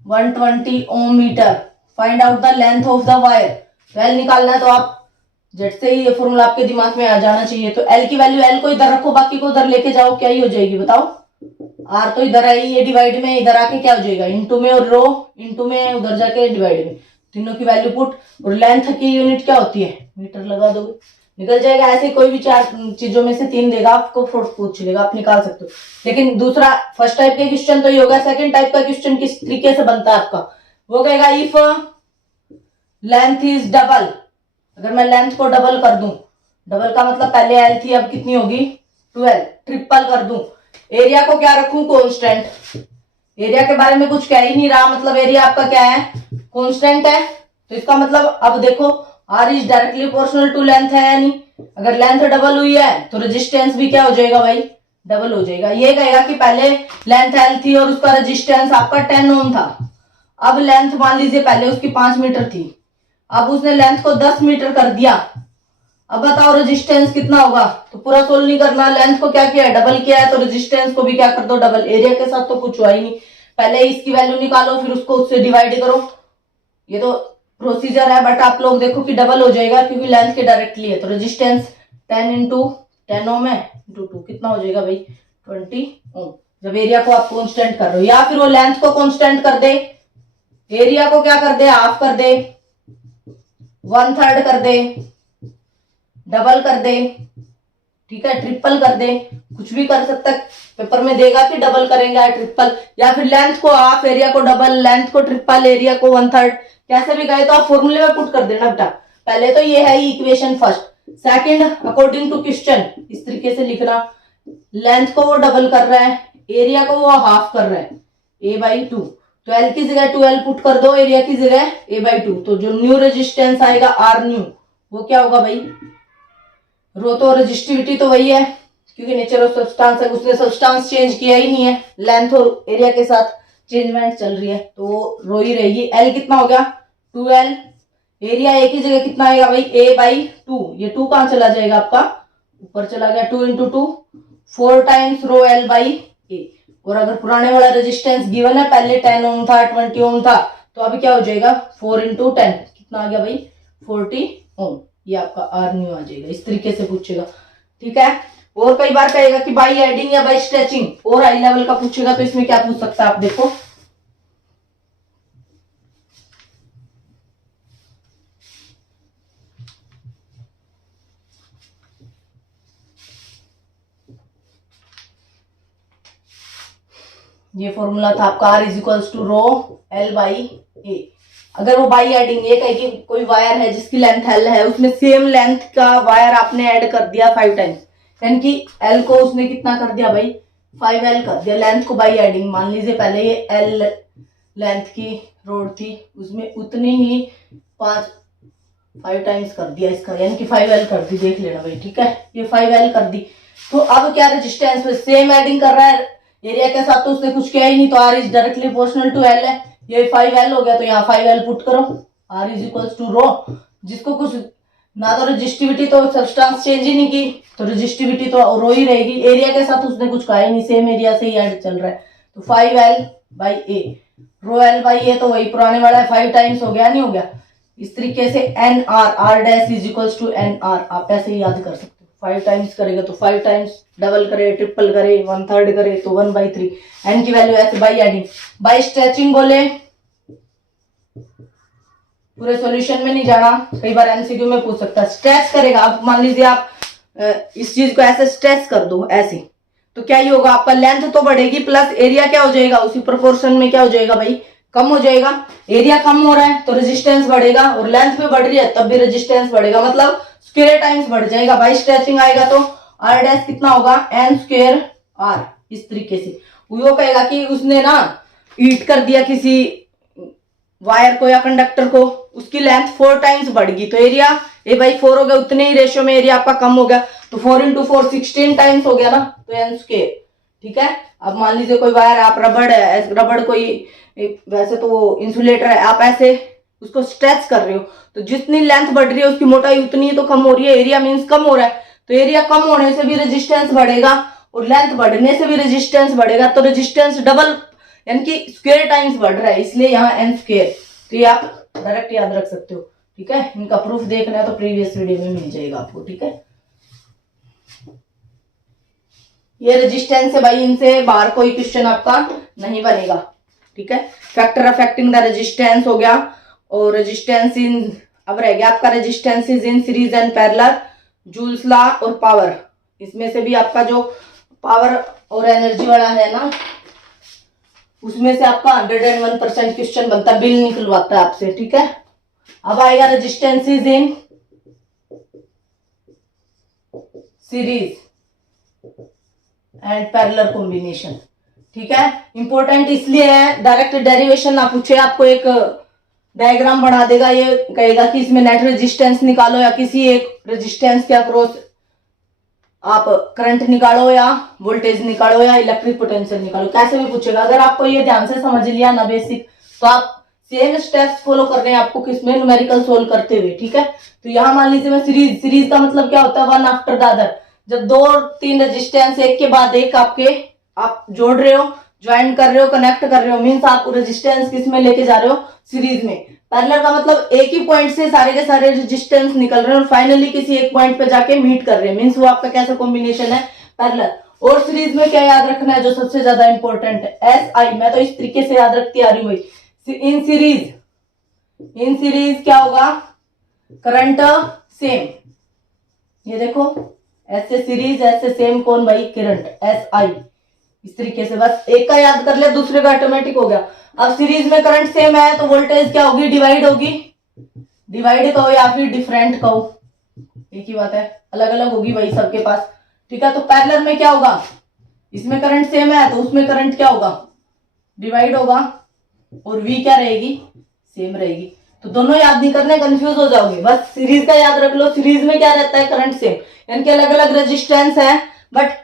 120 ohm metre. Find out the length of the wire. L निकालना है तो आप झट से ही ये फॉर्मूला आपके दिमाग में आ जाना चाहिए। तो एल की वैल्यू, एल को इधर रखो, बाकी को उधर लेके जाओ, क्या ही हो जाएगी बताओ? आर तो इधर आई, ये डिवाइड में इधर आके क्या हो जाएगा? इंटू में, और रो इंटू में उधर जाके डिवाइड में, तीनों की वैल्यू पुट। और लेंथ की यूनिट क्या होती है? मीटर लगा दोगे, निकल जाएगा। ऐसे कोई भी 4 चीजों में से 3 देगा आपको, पूछ लेगा, आप निकाल सकते हो। लेकिन दूसरा फर्स्ट टाइप के क्वेश्चन तो ये होगा। सेकंड टाइप का क्वेश्चन किस तरीके से बनता है आपका? वो कहेगा इफ लेंथ इज डबल। अगर मैं लेंथ को डबल कर दूं, डबल का मतलब पहले एल थी, अब कितनी होगी? 12। ट्रिपल कर दूं, एरिया को क्या रखूं? कांस्टेंट। एरिया के बारे में कुछ कह ही नहीं रहा, मतलब एरिया आपका क्या है? कांस्टेंट है। तो इसका मतलब अब देखो, R is directly proportional to length है या नहीं? अगर लेंथ डबल हुई है तो रेजिस्टेंस भी क्या हो जाएगा भाई? डबल हो जाएगा। ये कहेगा कि पहले लेंथ एल थी और उसका रेजिस्टेंस आपका 10 ओम था। अब लेंथ मान लीजिए पहले उसकी 5 मीटर थी, अब उसने लेंथ को 10 मीटर कर दिया। अब बताओ रेजिस्टेंस कितना होगा? तो पूरा सोल्व नहीं करना, लेंथ को क्या किया है? डबल किया है, तो रेजिस्टेंस को भी क्या कर दो? डबल। एरिया के साथ तो कुछ हुआ ही नहीं, पहले इसकी वैल्यू निकालो फिर उसको उससे डिवाइड करो। ये तो प्रोसीजर है, बट आप लोग देखो कि डबल हो जाएगा क्योंकि लेंथ के डायरेक्टली है। तो रेजिस्टेंस 10 इंटू 10 ओम है इंटू 2, कितना हो जाएगा भाई? 20 ओम। जब एरिया को आप कांस्टेंट कर रहे हो, या फिर वो लेंथ को कांस्टेंट कर दे, एरिया को क्या कर दे? हाफ कर दे, 1/3 कर दे, डबल कर दे, ठीक है, ट्रिपल कर दे, कुछ भी कर सकता है। पेपर में देगा कि डबल करेंगे या ट्रिपल, या फिर लेंथ को हाफ, एरिया को डबल, लेंथ को ट्रिपल, एरिया को 1/3, कैसे भी गए तो आप फॉर्मूले में पुट कर देना बेटा। पहले तो ये है equation first. Second, according to question इस तरीके से लिखना, लेंथ को वो डबल कर रहा है, एरिया को वो हाफ कर रहा है, a/2। तो L की जगह 2L पुट कर दो, एरिया की जगह a/2। तो जो न्यू रेजिस्टेंस आएगा R न्यू, वो क्या होगा भाई? रो तो रेजिस्टिविटी तो वही है क्योंकि नेचर ऑफ सब्सटेंस है, उसने सब्सटेंस चेंज किया ही नहीं है, लेंथ और एरिया के साथ चेंजमेंट चल रही है तो रो ही रहेगी। L कितना हो गया? 2L। एरिया एक ही जगह कितना आएगा भाई? a/2। ये 2 कहां चला जाएगा आपका? ऊपर चला गया। 2 इंटू 2 4 टाइम्स रो L/a। और अगर पुराने वाला रेजिस्टेंस गिवन है, पहले 10 ओम था, 20 ओम था, तो अभी क्या हो जाएगा? 4 इंटू 10, कितना आ गया भाई? 40 ओम। ये आपका R न्यू आ जाएगा। इस तरीके से पूछेगा, ठीक है। और कई बार कहेगा कि बाई एडिंग या बाई स्ट्रेचिंग और हाई लेवल का पूछेगा तो इसमें क्या पूछ सकता है आप देखो। ये फॉर्मूला था आपका R is equals to rho L by a. अगर वो बाई एडिंग ये कहे कि कोई वायर है जिसकी लेंथ L है, उसमें सेम लेंथ का वायर आपने ऐड कर दिया 5 टाइम्स, यानी कि L को उसने कितना कर दिया भाई 5L कर दिया, लेंथ को बाई एडिंग। मान लीजिए पहले ये L लेंथ की रोड थी, उसमें उतनी ही 5 टाइम्स कर दिया इसका, यानी कि 5L कर दी, देख लेना भाई, ठीक है। ये 5L कर दी, तो अब क्या रेजिस्टेंस पे सेम एडिंग कर रहा है एरिया के साथ, तो उसने कुछ किया ही नहीं, तो R is directly proportional to L है, ये 5L हो गया, तो यहाँ 5L पुट करो। R इज इक्वल्स टू रो, जिसको कुछ ना तो रजिस्टिविटी तो सब्सटेंस चेंज ही नहीं की, तो रजिस्टिविटी तो रो ही रहेगी, एरिया के साथ उसने कुछ कहा ही नहीं, सेम एरिया से ही ऐड चल रहा है, तो 5L by a, rho L by a तो वही पुराने वाला है, 5 टाइम्स हो गया, नहीं हो गया। इस तरीके से NR R dash is equals to NR आप ऐसे ही याद कर सकते हो। 5 टाइम्स करेगा तो 5 टाइम्स, डबल करे, ट्रिपल करे, 1/3 करे तो 1/3, एन की वैल्यू ऐसे बाई एडिंग। बाई स्ट्रेचिंग बोले, पूरे सॉल्यूशन में नहीं जाना, कई बार एमसीक्यू में पूछ सकता है। स्ट्रेच करेगा, आप मान लीजिए आप इस चीज को ऐसे स्ट्रेच कर दो ऐसे, तो क्या ही होगा आपका लेंथ तो बढ़ेगी प्लस एरिया क्या हो जाएगा उसी प्रोपोर्शन में क्या हो जाएगा भाई, कम हो जाएगा। एरिया कम हो रहा है तो रेजिस्टेंस बढ़ेगा, और लेंथ भी बढ़ रही है तब भी रेजिस्टेंस बढ़ेगा, मतलब स्क्वायर टाइम्स बढ़ जाएगा। बाई स्ट्रेचिंग आएगा तो R डैश कितना होगा N स्क्वायर R, इस तरीके से। वो कहेगा कि उसने ना ईट कर दिया किसी वायर को या कंडक्टर को, उसकी लेंथ 4 टाइम्स बढ़ गई, तो एरिया ए बाई 4 हो गया, उतने ही रेशियो में एरिया आपका कम हो गया, तो 4 × 4 16 टाइम्स हो गया ना, तो N स्क्वायर, ठीक है। अब मान लीजिए कोई वायर, आप रबड़ है, रबड़ कोई वैसे तो वो इंसुलेटर है, आप ऐसे उसको स्ट्रेच कर रहे हो, तो जितनी लेंथ बढ़ रही है उसकी मोटाई उतनी ही तो कम हो रही है, एरिया मीन्स कम हो रहा है, तो एरिया कम होने से भी रेजिस्टेंस बढ़ेगा और लेंथ बढ़ने से भी रेजिस्टेंस बढ़ेगा, तो रेजिस्टेंस डबल यानी कि स्क्वायर टाइम्स बढ़ रहा है, इसलिए यहाँ N स्क्वायर। तो ये आप डायरेक्ट याद रख सकते हो, ठीक है। इनका प्रूफ देखना है तो प्रीवियस वीडियो में मिल जाएगा आपको, ठीक है। ये रेजिस्टेंस है भाई, इनसे बाहर कोई क्वेश्चन आपका नहीं बनेगा, ठीक है। फैक्टर अफेक्टिंग द रेजिस्टेंस हो गया, और रेजिस्टेंस इन, अब रह गया आपका resistance in series and parallel, joules law और पावर। इसमें से भी आपका जो पावर और एनर्जी वाला है ना, उसमें से आपका 101% क्वेश्चन बनता है, बिल निकलवाता है आपसे, ठीक है। अब आएगा resistance in series and parallel combination, ठीक है। इंपॉर्टेंट इसलिए है, डायरेक्ट डेरिवेशन ना पूछे, आपको एक डायग्राम बना देगा, ये कहेगा कि इसमें नेट रेजिस्टेंस निकालो या किसी एक रेजिस्टेंस के अक्रॉस आप करंट निकालो या वोल्टेज निकालो या इलेक्ट्रिक पोटेंशियल निकालो, कैसे भी पूछेगा। अगर आपको ये ध्यान से समझ लिया ना बेसिक, तो आप सेम स्टेप्स फॉलो कर रहे हैं आपको किसमें, न्यूमेरिकल सोल्व करते हुए, ठीक है। तो यहाँ मान लीजिए मैं सीरीज का मतलब क्या होता है, वन आफ्टर द अदर, जब 2 और 3 रेजिस्टेंस एक के बाद एक आपके आप जोड़ रहे हो, ज्वाइन कर रहे हो, कनेक्ट कर रहे हो, मीन्स आप रेजिस्टेंस किस में लेके जा रहे हो, सीरीज में। पैरेलल का मतलब एक ही पॉइंट से सारे के सारे रेजिस्टेंस निकल रहे हैं और फाइनली किसी एक पॉइंट पे जाके मीट कर रहे हैं, मीन्स वो आपका कैसा कॉम्बिनेशन है, पैरेलल। और सीरीज में क्या याद रखना है जो सबसे ज्यादा इंपॉर्टेंट है, SI, मैं तो इस तरीके से याद रखती आ रही हूँ भाई। इन सीरीज क्या होगा, करंट सेम, ये देखो ऐसे सीरीज ऐसे सेम, कौन भाई, करंट SI, इस तरीके से बस एक का याद कर लिया, दूसरे का ऑटोमेटिक हो गया। अब सीरीज में करंट सेम है तो वोल्टेज क्या होगी, डिवाइड होगी, डिवाइड कहो या फिर डिफरेंट कहो, एक ही बात है, अलग अलग होगी भाई सबके पास, ठीक है। तो पैरेलल में क्या होगा, इसमें करंट सेम है तो उसमें करंट क्या होगा, डिवाइड होगा, और V क्या रहेगी, सेम रहेगी। तो दोनों याद नहीं करने, कंफ्यूज हो जाओगे, बस सीरीज का याद रख लो। सीरीज में क्या रहता है, करंट सेम, यानी कि अलग अलग रेजिस्टेंस है बट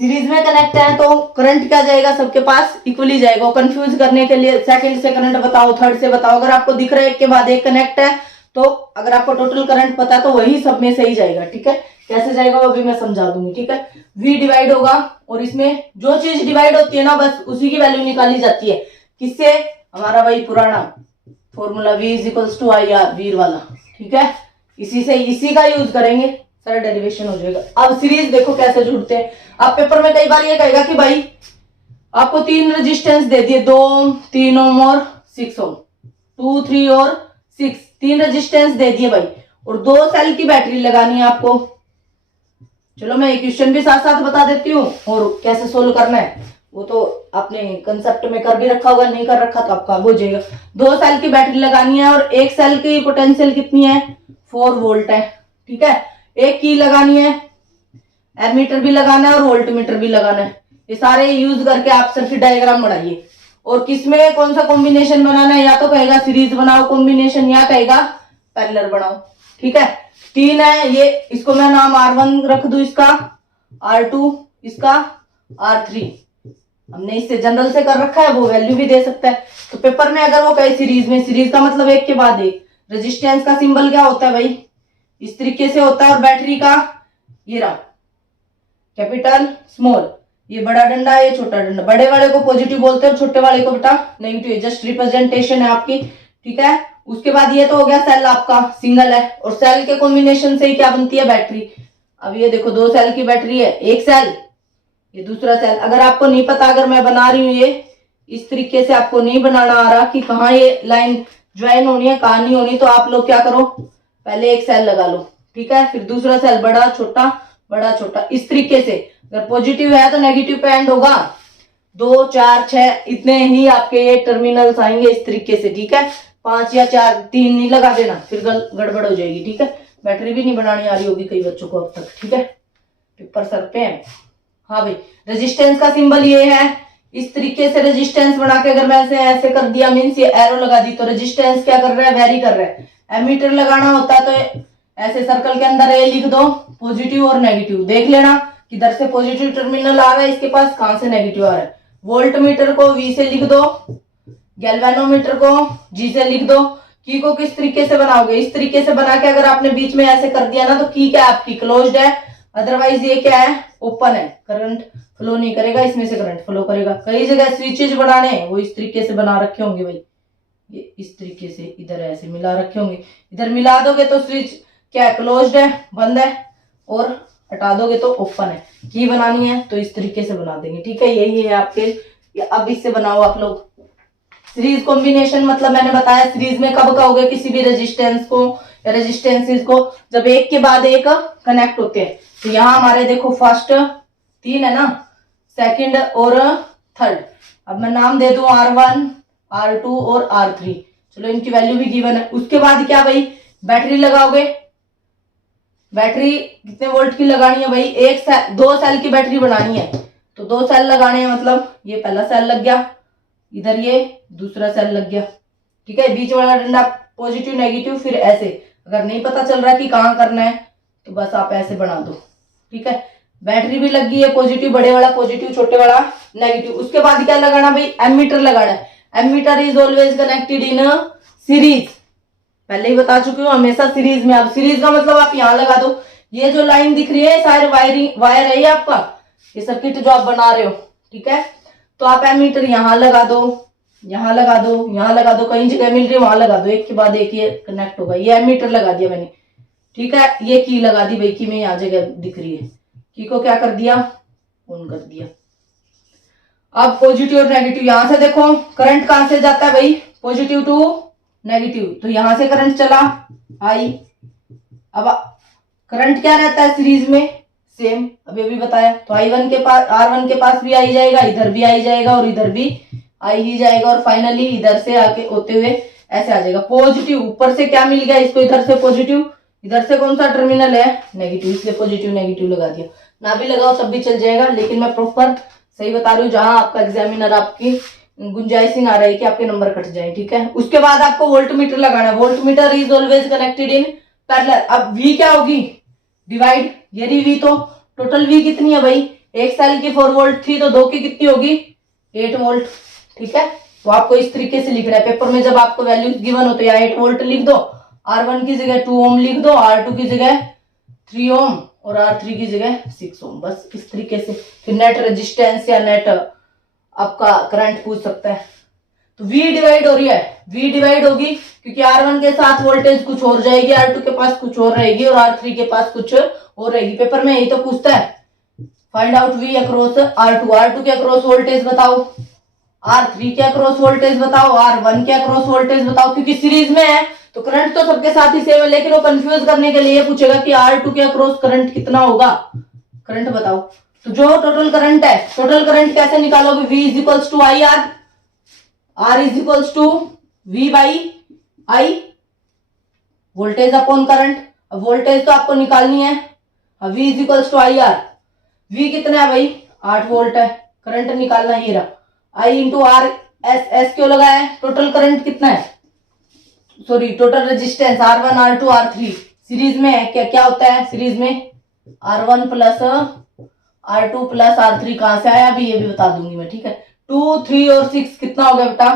सीरीज में कनेक्ट है, तो करंट क्या जाएगा, सबके पास इक्वली जाएगा। कंफ्यूज करने के लिए सेकंड से करंट बताओ, थर्ड से बताओ, अगर आपको दिख रहा है एक के बाद एक कनेक्ट है, तो अगर आपको टोटल करंट पता है तो वही सब में से ही जाएगा, ठीक है। कैसे जाएगा वो भी मैं समझा दूंगी, ठीक है। V डिवाइड होगा, और इसमें जो चीज डिवाइड होती है ना बस उसी की वैल्यू निकाली जाती है, किससे, हमारा वही पुराना formula V is equals to IR, वीर वाला, ठीक है। इसी का यूज करेंगे, सारा डेरिवेशन हो जाएगा। अब सीरीज देखो कैसे जुड़ते हैं। आप पेपर में कई बार ये कहेगा कि भाई आपको 3 रेजिस्टेंस दे दिए, 2 3 ओम और 6 ओम, 2 3 और 6, 3 रेजिस्टेंस दे दिए भाई, और 2 सेल की बैटरी लगानी है आपको। चलो मैं क्वेश्चन भी साथ साथ बता देती हूँ और कैसे सोल्व करना है वो तो आपने कंसेप्ट में कर भी रखा होगा, नहीं कर रखा तो आपका हो जाएगा। 2 सेल की बैटरी लगानी है और एक सेल की पोटेंशियल कितनी है, 4 वोल्ट है, ठीक है। एक की लगानी है, एमीटर भी लगाना है और वोल्ट मीटर भी लगाना है। ये सारे यूज करके आप सर्किट डायग्राम बनाइए। और किसमें कौन सा कॉम्बिनेशन बनाना है, या तो कहेगा सीरीज बनाओ कॉम्बिनेशन, या कहेगा पैरेलल बनाओ, ठीक है। 3 है ये, इसको मैं नाम R1 रख दूं, इसका R2, इसका R3। हमने इससे जनरल से कर रखा है, वो वैल्यू भी दे सकता है। तो पेपर में अगर वो कहे सीरीज में, सीरीज का मतलब एक के बाद एक, रेजिस्टेंस का सिंबल क्या होता है भाई, इस तरीके से होता है। और बैटरी का ये रहा कैपिटल स्मॉल, ये बड़ा डंडा है, ये छोटा डंडा। बड़े वाले को पॉजिटिव बोलते हैं और छोटे वाले को बेटा नेगेटिव, जस्ट रिप्रेजेंटेशन है आपकी, ठीक है। उसके बाद ये तो हो गया सेल आपका सिंगल है, और सेल के कॉम्बिनेशन से ही क्या बनती है, बैटरी। अब ये देखो 2 सेल की बैटरी है, एक सेल, ये दूसरा सेल। अगर आपको नहीं पता, अगर मैं बना रही हूँ ये इस तरीके से, आपको नहीं बनाना आ रहा कि कहाँ ये लाइन ज्वाइन होनी है कहाँ नहीं होनी, तो आप लोग क्या करो, पहले एक सेल लगा लो, ठीक है, फिर दूसरा सेल, बड़ा छोटा बड़ा छोटा, इस तरीके से। अगर पॉजिटिव है तो नेगेटिव पे एंड होगा, 2 4 6 इतने ही आपके ये टर्मिनल्स आएंगे इस तरीके से, ठीक है। 5 या 4, 3 नहीं लगा देना, फिर गड़बड़ हो जाएगी, ठीक है। बैटरी भी नहीं बनानी आ रही होगी कई बच्चों को अब तक, ठीक है। पेपर सर पे है। हाँ भाई, रेजिस्टेंस का सिंबल ये है, इस तरीके से रेजिस्टेंस बना के अगर मैं ऐसे कर दिया, मीन्स ये एरो लगा दी, तो रेजिस्टेंस क्या कर रहा है, वेरी कर रहा है। एमीटर लगाना होता है तो ऐसे सर्कल के अंदर ए लिख दो, पॉजिटिव और नेगेटिव, देख लेना किधर से पॉजिटिव टर्मिनल आ रहा है इसके पास, कहां से नेगेटिव आ रहा है। वोल्ट मीटर को वी से लिख दो, गैल्वेनोमीटर को जी से लिख दो। की को किस तरीके से बनाओगे, इस तरीके से बना के अगर आपने बीच में ऐसे कर दिया ना, तो की क्या आपकी क्लोज्ड है, अदरवाइज ये क्या है, ओपन है, करंट फ्लो नहीं करेगा, इसमें से करंट फ्लो करेगा। कई जगह स्विचेज बनाने वो इस तरीके से बना रखे होंगे भाई, ये इस तरीके से इधर ऐसे मिला रखे होंगे, इधर मिला दोगे तो स्विच क्या है, क्लोज्ड है, बंद है, और हटा दोगे तो ओपन है। की बनानी है तो इस तरीके से बना देंगे, ठीक है। यही है आपके, अब इससे बनाओ आप लोग सीरीज कॉम्बिनेशन। मतलब मैंने बताया सीरीज में कब कहोगे किसी भी रेजिस्टेंस को या रेजिस्टेंसेस को, जब एक के बाद एक कनेक्ट होते हैं। तो यहाँ हमारे देखो फर्स्ट 3 है ना, सेकंड और थर्ड। अब मैं नाम दे दूं R1 R2 और R3, चलो इनकी वैल्यू भी गिवन है। उसके बाद क्या भाई, बैटरी लगाओगे। बैटरी कितने वोल्ट की लगानी है भाई, 2 सेल की बैटरी बनानी है, तो 2 सेल लगाने हैं। मतलब ये पहला सेल लग गया, इधर ये दूसरा सेल लग गया, ठीक है। बीच वाला डंडा पॉजिटिव नेगेटिव, फिर ऐसे। अगर नहीं पता चल रहा कि कहाँ करना है तो बस आप ऐसे बना दो, ठीक है। बैटरी भी लग गई है, पॉजिटिव बड़े वाला, पॉजिटिव छोटे वाला नेगेटिव। उसके बाद क्या लगाना भाई, एमीटर लगाना है। Ammeter is always connected in series, पहले ही बता चुकी हूँ, हमेशा सीरीज में। अब सीरीज का मतलब आप यहाँ लगा दो, ये जो लाइन दिख रही है सारे वायर है ये आपका, ये सर्किट जो आप बना रहे हो, ठीक है। तो आप एमीटर यहाँ लगा दो, यहाँ लगा दो, यहाँ लगा दो, कहीं जगह मिल रही है वहां लगा दो, एक के बाद एक ये कनेक्ट होगा। ये एमीटर लगा दिया मैंने, ठीक है। ये की लगा दी भाई, की में यहाँ जगह दिख रही है, की को क्या कर दिया, ऑन कर दिया। अब पॉजिटिव और नेगेटिव, यहां से देखो करंट कहां से जाता है भाई, पॉजिटिव टू नेगेटिव, तो यहां से करंट चला आई। अब करंट क्या रहता है सीरीज में, सेम, अभी अभी बताया। तो I1 के पास, R1 के पास भी आई जाएगा, इधर भी आई जाएगा और इधर भी आई ही जाएगा, और फाइनली इधर से आके होते हुए ऐसे आ जाएगा। पॉजिटिव ऊपर से क्या मिल गया इसको, इधर से पॉजिटिव, इधर से कौन सा टर्मिनल है, नेगेटिव, इसलिए पॉजिटिव नेगेटिव लगा दिया। ना भी लगाओ तब भी चल जाएगा, लेकिन मैं प्रॉपर सही बता रही हूँ, जहां आपका एग्जामिनर आपकी गुंजाइश ही ना रही कि आपके नंबर कट जाए, ठीक है। उसके बाद आपको वोल्ट मीटर लगाना है। Volt meter is always connected in parallel. अब वी क्या होगी, डिवाइड, यदि वी तो टोटल वी कितनी है भाई, एक सेल की 4 वोल्ट थी, तो 2 की कितनी होगी, 8 वोल्ट, ठीक है। तो आपको इस तरीके से लिखना है पेपर में, जब आपको वैल्यूज गिवन हो तो या 8 वोल्ट लिख दो, R1 की जगह 2 ओम लिख दो, R2 की जगह 3 ओम और R3 की जगह 6 ओम, बस इस तरीके से। फिर नेट रेजिस्टेंस या नेट आपका करंट पूछ सकता है। तो V डिवाइड हो रही है, V डिवाइड होगी क्योंकि R1 के साथ वोल्टेज कुछ और जाएगी, R2 के पास कुछ और रहेगी और R3 के पास कुछ और रहेगी। पेपर में यही तो पूछता है, find out we across R2 के अक्रॉस वोल्टेज बताओ, R3 के अक्रॉस वोल्टेज बताओ, R1 के अक्रॉस वोल्टेज बताओ। क्योंकि सीरीज में है तो करंट तो सबके साथ ही सेम है, लेकिन वो कंफ्यूज करने के लिए पूछेगा कि R2 के अक्रॉस करंट कितना होगा, करंट बताओ। तो जो टोटल करंट है, टोटल करंट कैसे निकालोगे, V is equals to I R, R is equals to V by I, voltage upon current. अब वोल्टेज तो आपको निकालनी है, V is equals to I R, V कितना है भाई 8 वोल्ट है, करंट निकालना ही रहा, I into R S, S क्यों लगाया है, टोटल करंट कितना है, sorry total resistance R1 R2 R3 series में है, क्या क्या होता है सीरीज में, R1 plus R2 plus R3 कहां से आया अभी ये भी बता दूंगी मैं, ठीक है। 2 3 और 6 कितना हो गया बेटा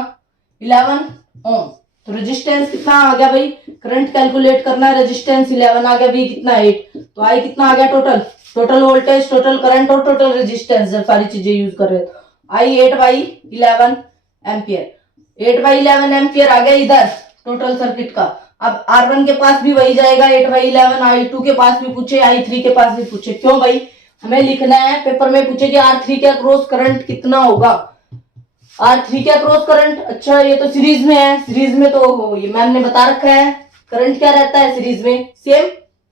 11 ओम। तो रेजिस्टेंस कितना आ गया भाई, करंट कैलकुलेट करना है, रेजिस्टेंस 11 आ गया, V कितना 8, तो I कितना आ गया total, total voltage, total current और टोटल रेजिस्टेंस, जब सारी चीजें यूज कर रहे हो। I 8/11 एम्पियर, 8/11 एम्पियर आ गया इधर टोटल सर्किट का। अब R1 के पास भी वही जाएगा 8/11, I2 के पास भी पूछे, I3 के पास भी पूछे, क्यों भाई हमें लिखना है, पेपर में पूछे कि R3 के अक्रॉस करंट कितना होगा, R3 के अक्रॉस करंट, अच्छा ये तो सीरीज में है, सीरीज में तो ये मैम ने बता रखा है करंट क्या रहता है सीरीज में सेम,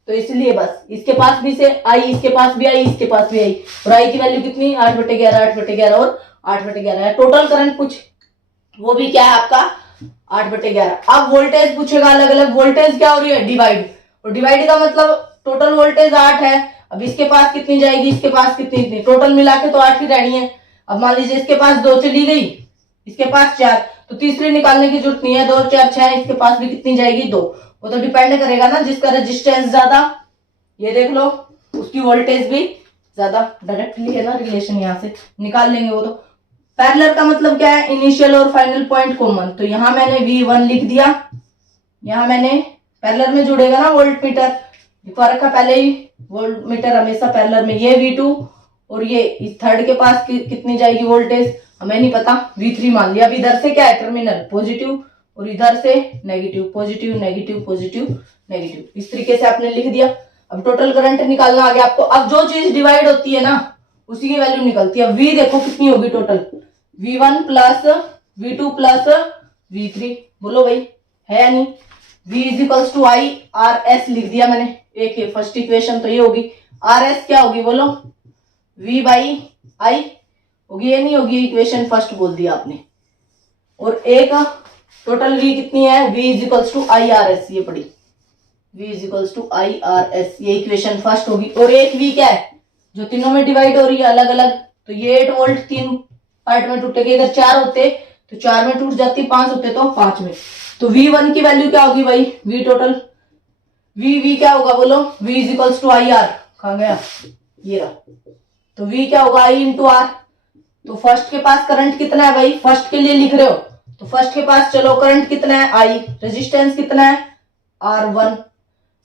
तो इसलिए बस इसके पास भी से आई, इसके पास भी आई, इसके पास भी आई, और आई की वैल्यू कितनी 8/11 8/11 और 8/11 है। टोटल करंट पूछ, वो भी क्या है आपका 8/11। अब वोल्टेज पूछेगा अलग अलग, वोल्टेज क्या हो रही है डिवाइड, और डिवाइड का मतलब टोटल वोल्टेज 8 है, अब इसके पास कितनी जाएगी, इसके पास कितनी, टोटल मिला के तो 8 ही रहनी है। अब मान लीजिए इसके पास 2 चली गई, इसके पास 4, तो तीसरी निकालने की जरूरत नहीं है, 2 4 6, इसके पास भी कितनी जाएगी 2, वो तो डिपेंड करेगा ना, जिसका रेजिस्टेंस ज्यादा, ये देख लो उसकी वोल्टेज भी ज्यादा, डायरेक्टली है ना रिलेशन, यहाँ से निकाल लेंगे वो तो। पैरेलल का मतलब क्या है, इनिशियल और फाइनल पॉइंट कॉमन, तो यहां मैंने V1 लिख दिया, यहां मैंने पैरेलल में जुड़ेगा ना वोल्ट मीटर, लिखवा रखा पहले ही, वोल्ट मीटर हमेशा पैरेलल में, ये V2 और ये इस थर्ड के पास कितनी जाएगी वोल्टेज हमें नहीं पता, V3 मान लिया। अब इधर से क्या है टर्मिनल पॉजिटिव और इधर से negative, positive negative positive negative, इस तरीके से आपने लिख दिया। अब टोटल करंट निकालना आ गया आपको। अब जो चीज डिवाइड होती है ना उसी की वैल्यू निकलती है। V देखो कितनी होगी total, V1 plus V2 plus V3, बोलो भाई है या नहीं। V is equals to I R S लिख दिया मैंने, एक फर्स्ट इक्वेशन तो ये होगी, आर एस क्या होगी बोलो, V बाई आई होगी या नहीं होगी, इक्वेशन फर्स्ट बोल दिया आपने। और एक टोटल V कितनी है, V is equals to I R S, ये पड़ी V is equals to I R S, ये इक्वेशन फर्स्ट होगी। और एक V क्या है जो तीनों में डिवाइड हो रही है अलग अलग, तो ये 8 वोल्ट 3 पार्ट में टूटेगी, अगर 4 होते तो 4 में टूट जाती, 5 होते तो 5 में। तो V1 की वैल्यू क्या होगी भाई, V टोटल, V क्या होगा बोलो, V is equals to I R, कहां गया ये रहा, तो V क्या होगा I इंटू आर। तो फर्स्ट के पास करंट कितना है भाई, फर्स्ट के लिए लिख रहे हो तो फर्स्ट के पास चलो करंट कितना है I, रेजिस्टेंस कितना है R1,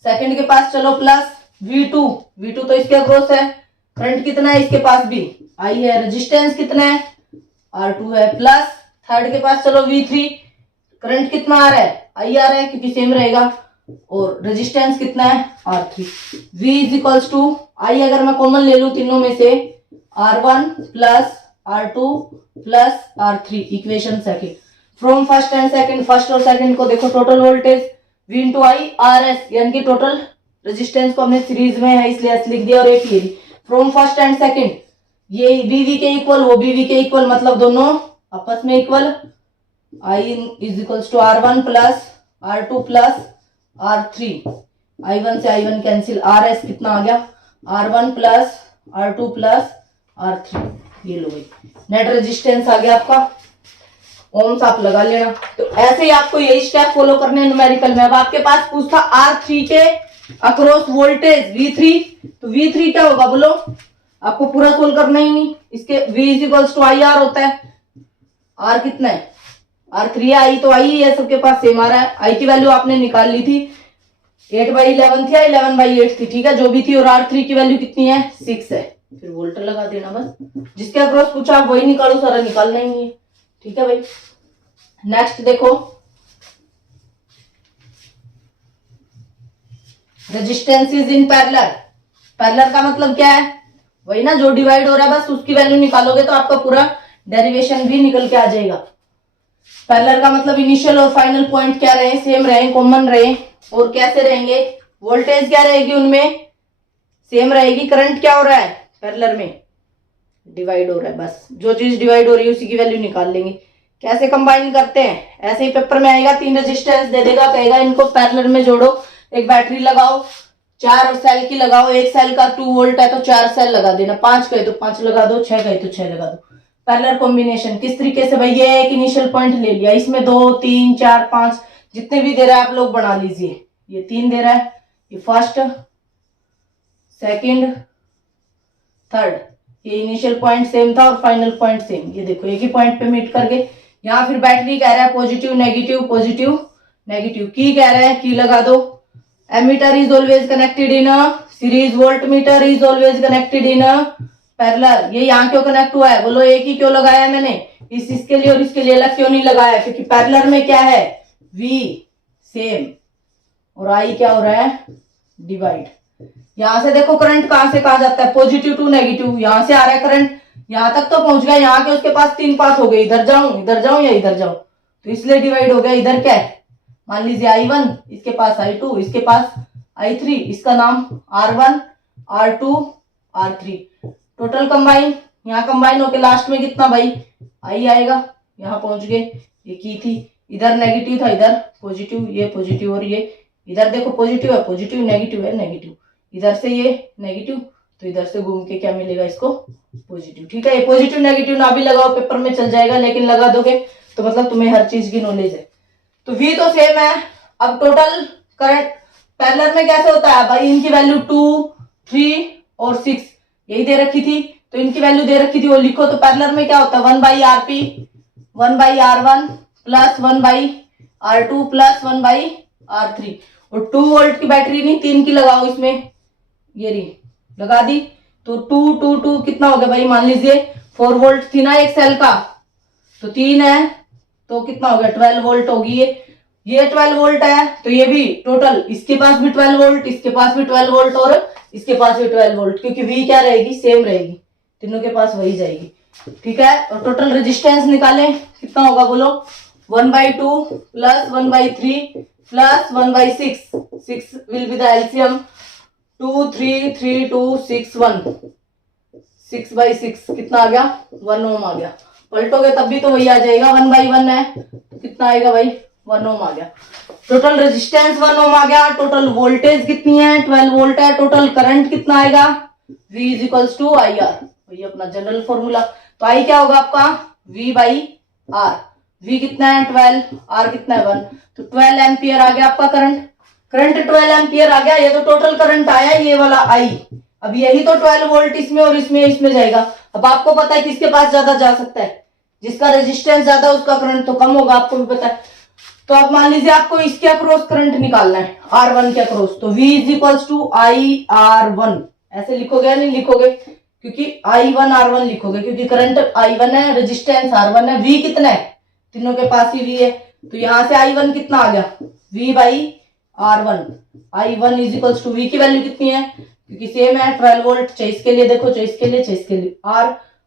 सेकंड के पास चलो प्लस V2 तो इसके अक्रॉस है, करंट कितना है इसके पास भी I है, रेजिस्टेंस कितना है R2 है, प्लस थर्ड के पास चलो V3, करंट कितना आ रहा है I आ रहा है क्योंकि सेम रहेगा, और रेजिस्टेंस कितना है R3। V is equals to I अगर मैं कॉमन ले लूं तीनों में से, R1 plus R2 plus R3, equation second. From first and second, first और सेकंड को देखो टोटल वोल्टेज V इंटू आई आर एस, यानी कि टोटल रेजिस्टेंस को हमने सीरीज में है इसलिए एस लिख दिया, और एक ये फ्रॉम फर्स्ट एंड सेकंड, ये BV के इक्वल वो BV के इक्वल, मतलब दोनों आपस में equal. I is equals to R1 plus R2 plus R3, I1 से I1 कैंसिल, RS कितना आ गया R1 plus R2 plus R3, ये लो भाई नेट रेजिस्टेंस आ गया आपका, ओम्स आप लगा लेना। तो ऐसे ही आपको यही स्टेप फॉलो करने हैं न्यूमेरिकल में। अब आपके पास पूछता R3 के अक्रॉस वोल्टेज V3, तो V3 क्या होगा बोलो, आपको पूरा सोल्व करना ही नहीं, इसके V is equals to I R होता है, R कितना है R3 है, I तो I ही है, सबके पास सेम आ रहा है। I की वैल्यू आपने निकाल ली थी, 8/11 थी या 11/8 थी, ठीक है जो भी थी, और R3 की वैल्यू कितनी है 6 है, फिर वोल्ट लगा देना बस, जिसके अक्रॉस पूछा आप वही निकालो, सारा निकालना ही नहीं है, ठीक है भाई। नेक्स्ट देखो, resistance is in parallel, parallel का मतलब क्या है, वही ना जो डिवाइड हो रहा है, बस उसकी वैल्यू निकालोगे तो आपका पूरा डेरिवेशन भी निकल के आ जाएगा। पैरेलल का मतलब इनिशियल और फाइनल पॉइंट क्या रहे, सेम रहे, कॉमन रहे, और कैसे रहेंगे, वोल्टेज क्या रहेगी उनमें, सेम रहेगी। करंट क्या हो रहा है पैरेलल में, डिवाइड हो रहा है, बस जो चीज डिवाइड हो रही है उसी की वैल्यू निकाल लेंगे। कैसे कंबाइन करते हैं, ऐसे ही पेपर में आएगा, 3 रेजिस्टेंस दे देगा, कहेगा इनको पैरेलल में जोड़ो, एक बैटरी लगाओ, 4 सेल की लगाओ, एक सेल का 2 वोल्ट है तो 4 सेल लगा देना, 5 कहे तो 5 लगा दो, 6 कहे तो 6 लगा दो। पैरेलल कॉम्बिनेशन किस तरीके से भाई, ये एक इनिशियल पॉइंट ले लिया, इसमें 2 3 4 5 जितने भी दे रहा है आप लोग बना लीजिए। ये 3 दे रहा है, ये फर्स्ट, सेकंड, थर्ड, ये इनिशियल पॉइंट सेम था और फाइनल पॉइंट सेम, ये देखो एक ही पॉइंट पे मीट करके। यहाँ फिर बैटरी कह रहा है पॉजिटिव नेगेटिव, पॉजिटिव नेगेटिव, की कह रहा है की लगा दो। Ammeter is always connected in a series, volt meter is always connected in a parallel. ये यहाँ क्यों कनेक्ट हुआ है, बोलो एक ही क्यों लगाया है मैंने, इसके लिए और इसके लिए अलग क्यों नहीं लगाया, क्योंकि पैरेलल में क्या है, V सेम और I क्या हो रहा है, डिवाइड। यहां से देखो करंट कहां से कहां जाता है, पॉजिटिव टू नेगेटिव, यहां से आ रहा है करंट, यहां तक तो पहुंच गया, यहाँ के उसके पास 3 पाथ हो गए, इधर जाऊं या इधर जाऊं, तो इसलिए डिवाइड हो गया। इधर क्या है, मान लीजिए I1, इसके पास I2, इसके पास I3, इसका नाम R1 R2 R3, total combine, यहाँ कंबाइन होके लास्ट में कितना भाई I आएगा। यहाँ पहुंच गए, ये की थी, इधर नेगेटिव था, इधर पॉजिटिव, ये पॉजिटिव, और ये इधर देखो पॉजिटिव है, पॉजिटिव नेगेटिव है, नेगेटिव, इधर से ये नेगेटिव, तो इधर से घूम के क्या मिलेगा इसको, पॉजिटिव। ठीक है, ये पॉजिटिव नेगेटिव ना भी लगाओ पेपर में चल जाएगा, लेकिन लगा दोगे तो मतलब तुम्हें हर चीज की नॉलेज है। तो V तो सेम है। अब टोटल करंट पैरेलल में कैसे होता है भाई, इनकी वैल्यू 2 3 और 6 यही दे रखी थी, तो इनकी वैल्यू दे रखी थी वो लिखो। तो पैरेलल में क्या होता है, 1/RP 1/R1 plus 1/R2 plus 1/R3, और 2 वोल्ट की बैटरी नहीं 3 की लगाओ इसमें, ये रही लगा दी, तो 2 2 2 कितना हो गया भाई, मान लीजिए 4 वोल्ट थी ना एक सेल का, तो 3 है तो कितना हो गया, 12 वोल्ट होगी। ये 12 वोल्ट है, तो ये भी टोटल, इसके पास भी 12 वोल्ट, इसके पास भी 12 वोल्ट और इसके पास भी 12 वोल्ट, क्योंकि V क्या रहेगी, सेम रहेगी, तीनों के पास वही जाएगी। ठीक है, और टोटल रेजिस्टेंस निकालें कितना होगा बोलो, 1/2 plus 1/3 plus 1/6, 6 will be the LCM, 2 3 3 2 6 1, 6/6 कितना आ गया, 1 ओम आ गया। पलटोगे तब भी तो वही आ जाएगा, 1/1 है तो कितना आएगा भाई, 1 ओम आ गया। टोटल रेजिस्टेंस 1 ओम आ गया, टोटल वोल्टेज कितनी है, 12 वोल्ट है, टोटल करंट कितना आएगा, V is equals to IR, वही अपना जनरल फॉर्मूला। तो I क्या होगा आपका, V/R, V कितना है 12, R कितना है 1, तो 12 एम्पियर आ गया आपका करंट। करंट 12 एम्पियर आ गया, ये तो टोटल करंट आया ये वाला I। अब यही तो 12 वोल्ट इसमें और इसमें जाएगा। अब आपको पता है किसके पास ज्यादा जा सकता है, जिसका रेजिस्टेंस ज्यादा है उसका करंट तो कम होगा, आपको भी पता है। तो अब मान लीजिए आपको इसके अक्रॉस करंट निकालना है, R1 के अक्रॉस, तो V is equals to IR1, ऐसे लिखोगे या नहीं लिखोगे, क्योंकि I1 R1 लिखोगे, क्योंकि करंट I1 है, रेजिस्टेंस R1 है, V कितना है, तीनों के पास ही V है, तो यहां से I1 कितना आ गया, V/R1, I1 is equals to V की वैल्यू कितनी है, क्योंकि सेम है 12 वोल्ट, चेस के लिए देखो, चेस के लिए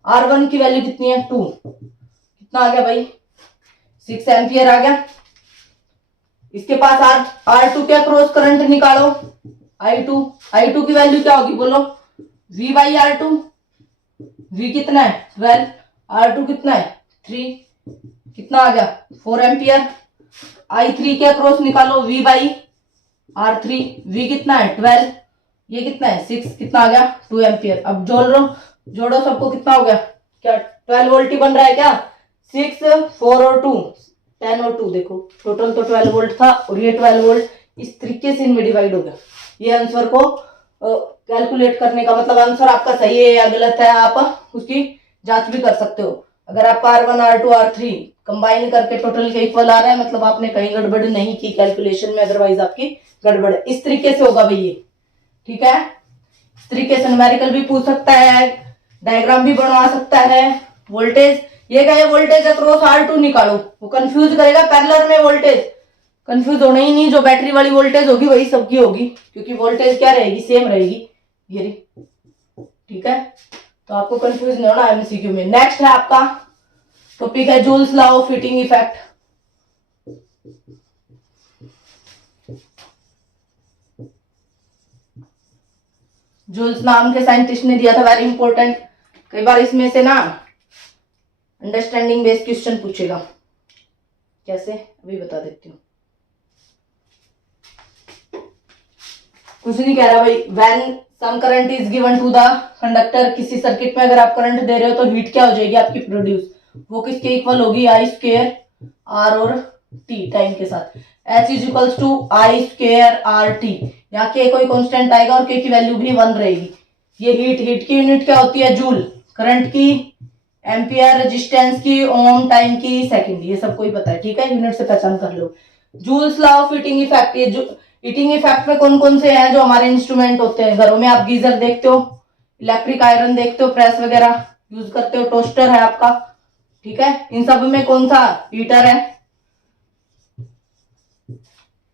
R1 की वैल्यू कितनी है 2, कितना आ गया भाई 6 एम्पियर आ गया। इसके पास R2 के अक्रॉस करंट निकालो, I2 की वैल्यू क्या होगी बोलो, V/R2, V कितना है 12, R2 कितना है 3, कितना आ गया 4 एम्पियर। I3 के अक्रॉस निकालो, V/R3, V कितना है 12, ये कितना है 6, कितना आ गया 2 एम्पियर। अब जोड़ो सबको, कितना हो गया, क्या 12 वोल्ट ही बन रहा है क्या, 6 4 और 2 10 और 2, देखो टोटल तो 12 वोल्ट था और ये 12 वोल्ट, इस तरीके से इनमें डिवाइड हो गया। ये आंसर को कैलकुलेट करने का मतलब आंसर आपका सही है या गलत है, आप उसकी जांच भी कर सकते हो। अगर आपका R1 R2 R3 कंबाइन करके टोटल के इक्वल आ रहा है, मतलब आपने कहीं गड़बड़ नहीं की कैलकुलेशन में, अदरवाइज आपकी गड़बड़ है। इस तरीके से होगा भाई ये, ठीक है। इस तरीके से न्यूमेरिकल भी पूछ सकता है, डायग्राम भी बनवा सकता है। वोल्टेज ये कहे वोल्टेज अक्रॉस R2 निकालो, वो कंफ्यूज करेगा। पैरेलल में वोल्टेज कंफ्यूज होना ही नहीं, जो बैटरी वाली वोल्टेज होगी वही सबकी होगी, क्योंकि वोल्टेज क्या रहेगी, सेम रहेगी। ये ठीक है, तो आपको कंफ्यूज नहीं होना एमसीक्यू में। नेक्स्ट है आपका टॉपिक है Joule's law of heating effect. Joules नाम के साइंटिस्ट ने दिया था, वेरी इंपॉर्टेंट। कई बार इसमें से ना अंडरस्टैंडिंग बेस्ड क्वेश्चन पूछेगा। कैसे, अभी बता देती हूँ। कुछ नहीं कह रहा भाई, when some current is given to the conductor, किसी सर्किट में अगर आप करंट दे रहे हो तो हीट क्या हो जाएगी आपकी प्रोड्यूस, वो किसके इक्वल होगी, आई स्क्वायर आर और टी टाइम के साथ। H is equals to I square R T, यहाँ के कोई कांस्टेंट आएगा और के की वैल्यू भी 1 रहेगी। ये हीट की यूनिट क्या होती है, जूल, करंट की एम्पियर, रेजिस्टेंस की ओम, टाइम की सेकंड, ये सब कोई पता है, ठीक है, यूनिट से पहचान कर लो। Joule's law of heating effect, ये जो हीटिंग इफेक्ट में कौन कौन से हैं जो हमारे इंस्ट्रूमेंट होते हैं घरों में, आप गीजर देखते हो, इलेक्ट्रिक आयरन देखते हो, प्रेस वगैरह यूज करते हो, टोस्टर है आपका, ठीक है, इन सब में कौन सा हीटर है,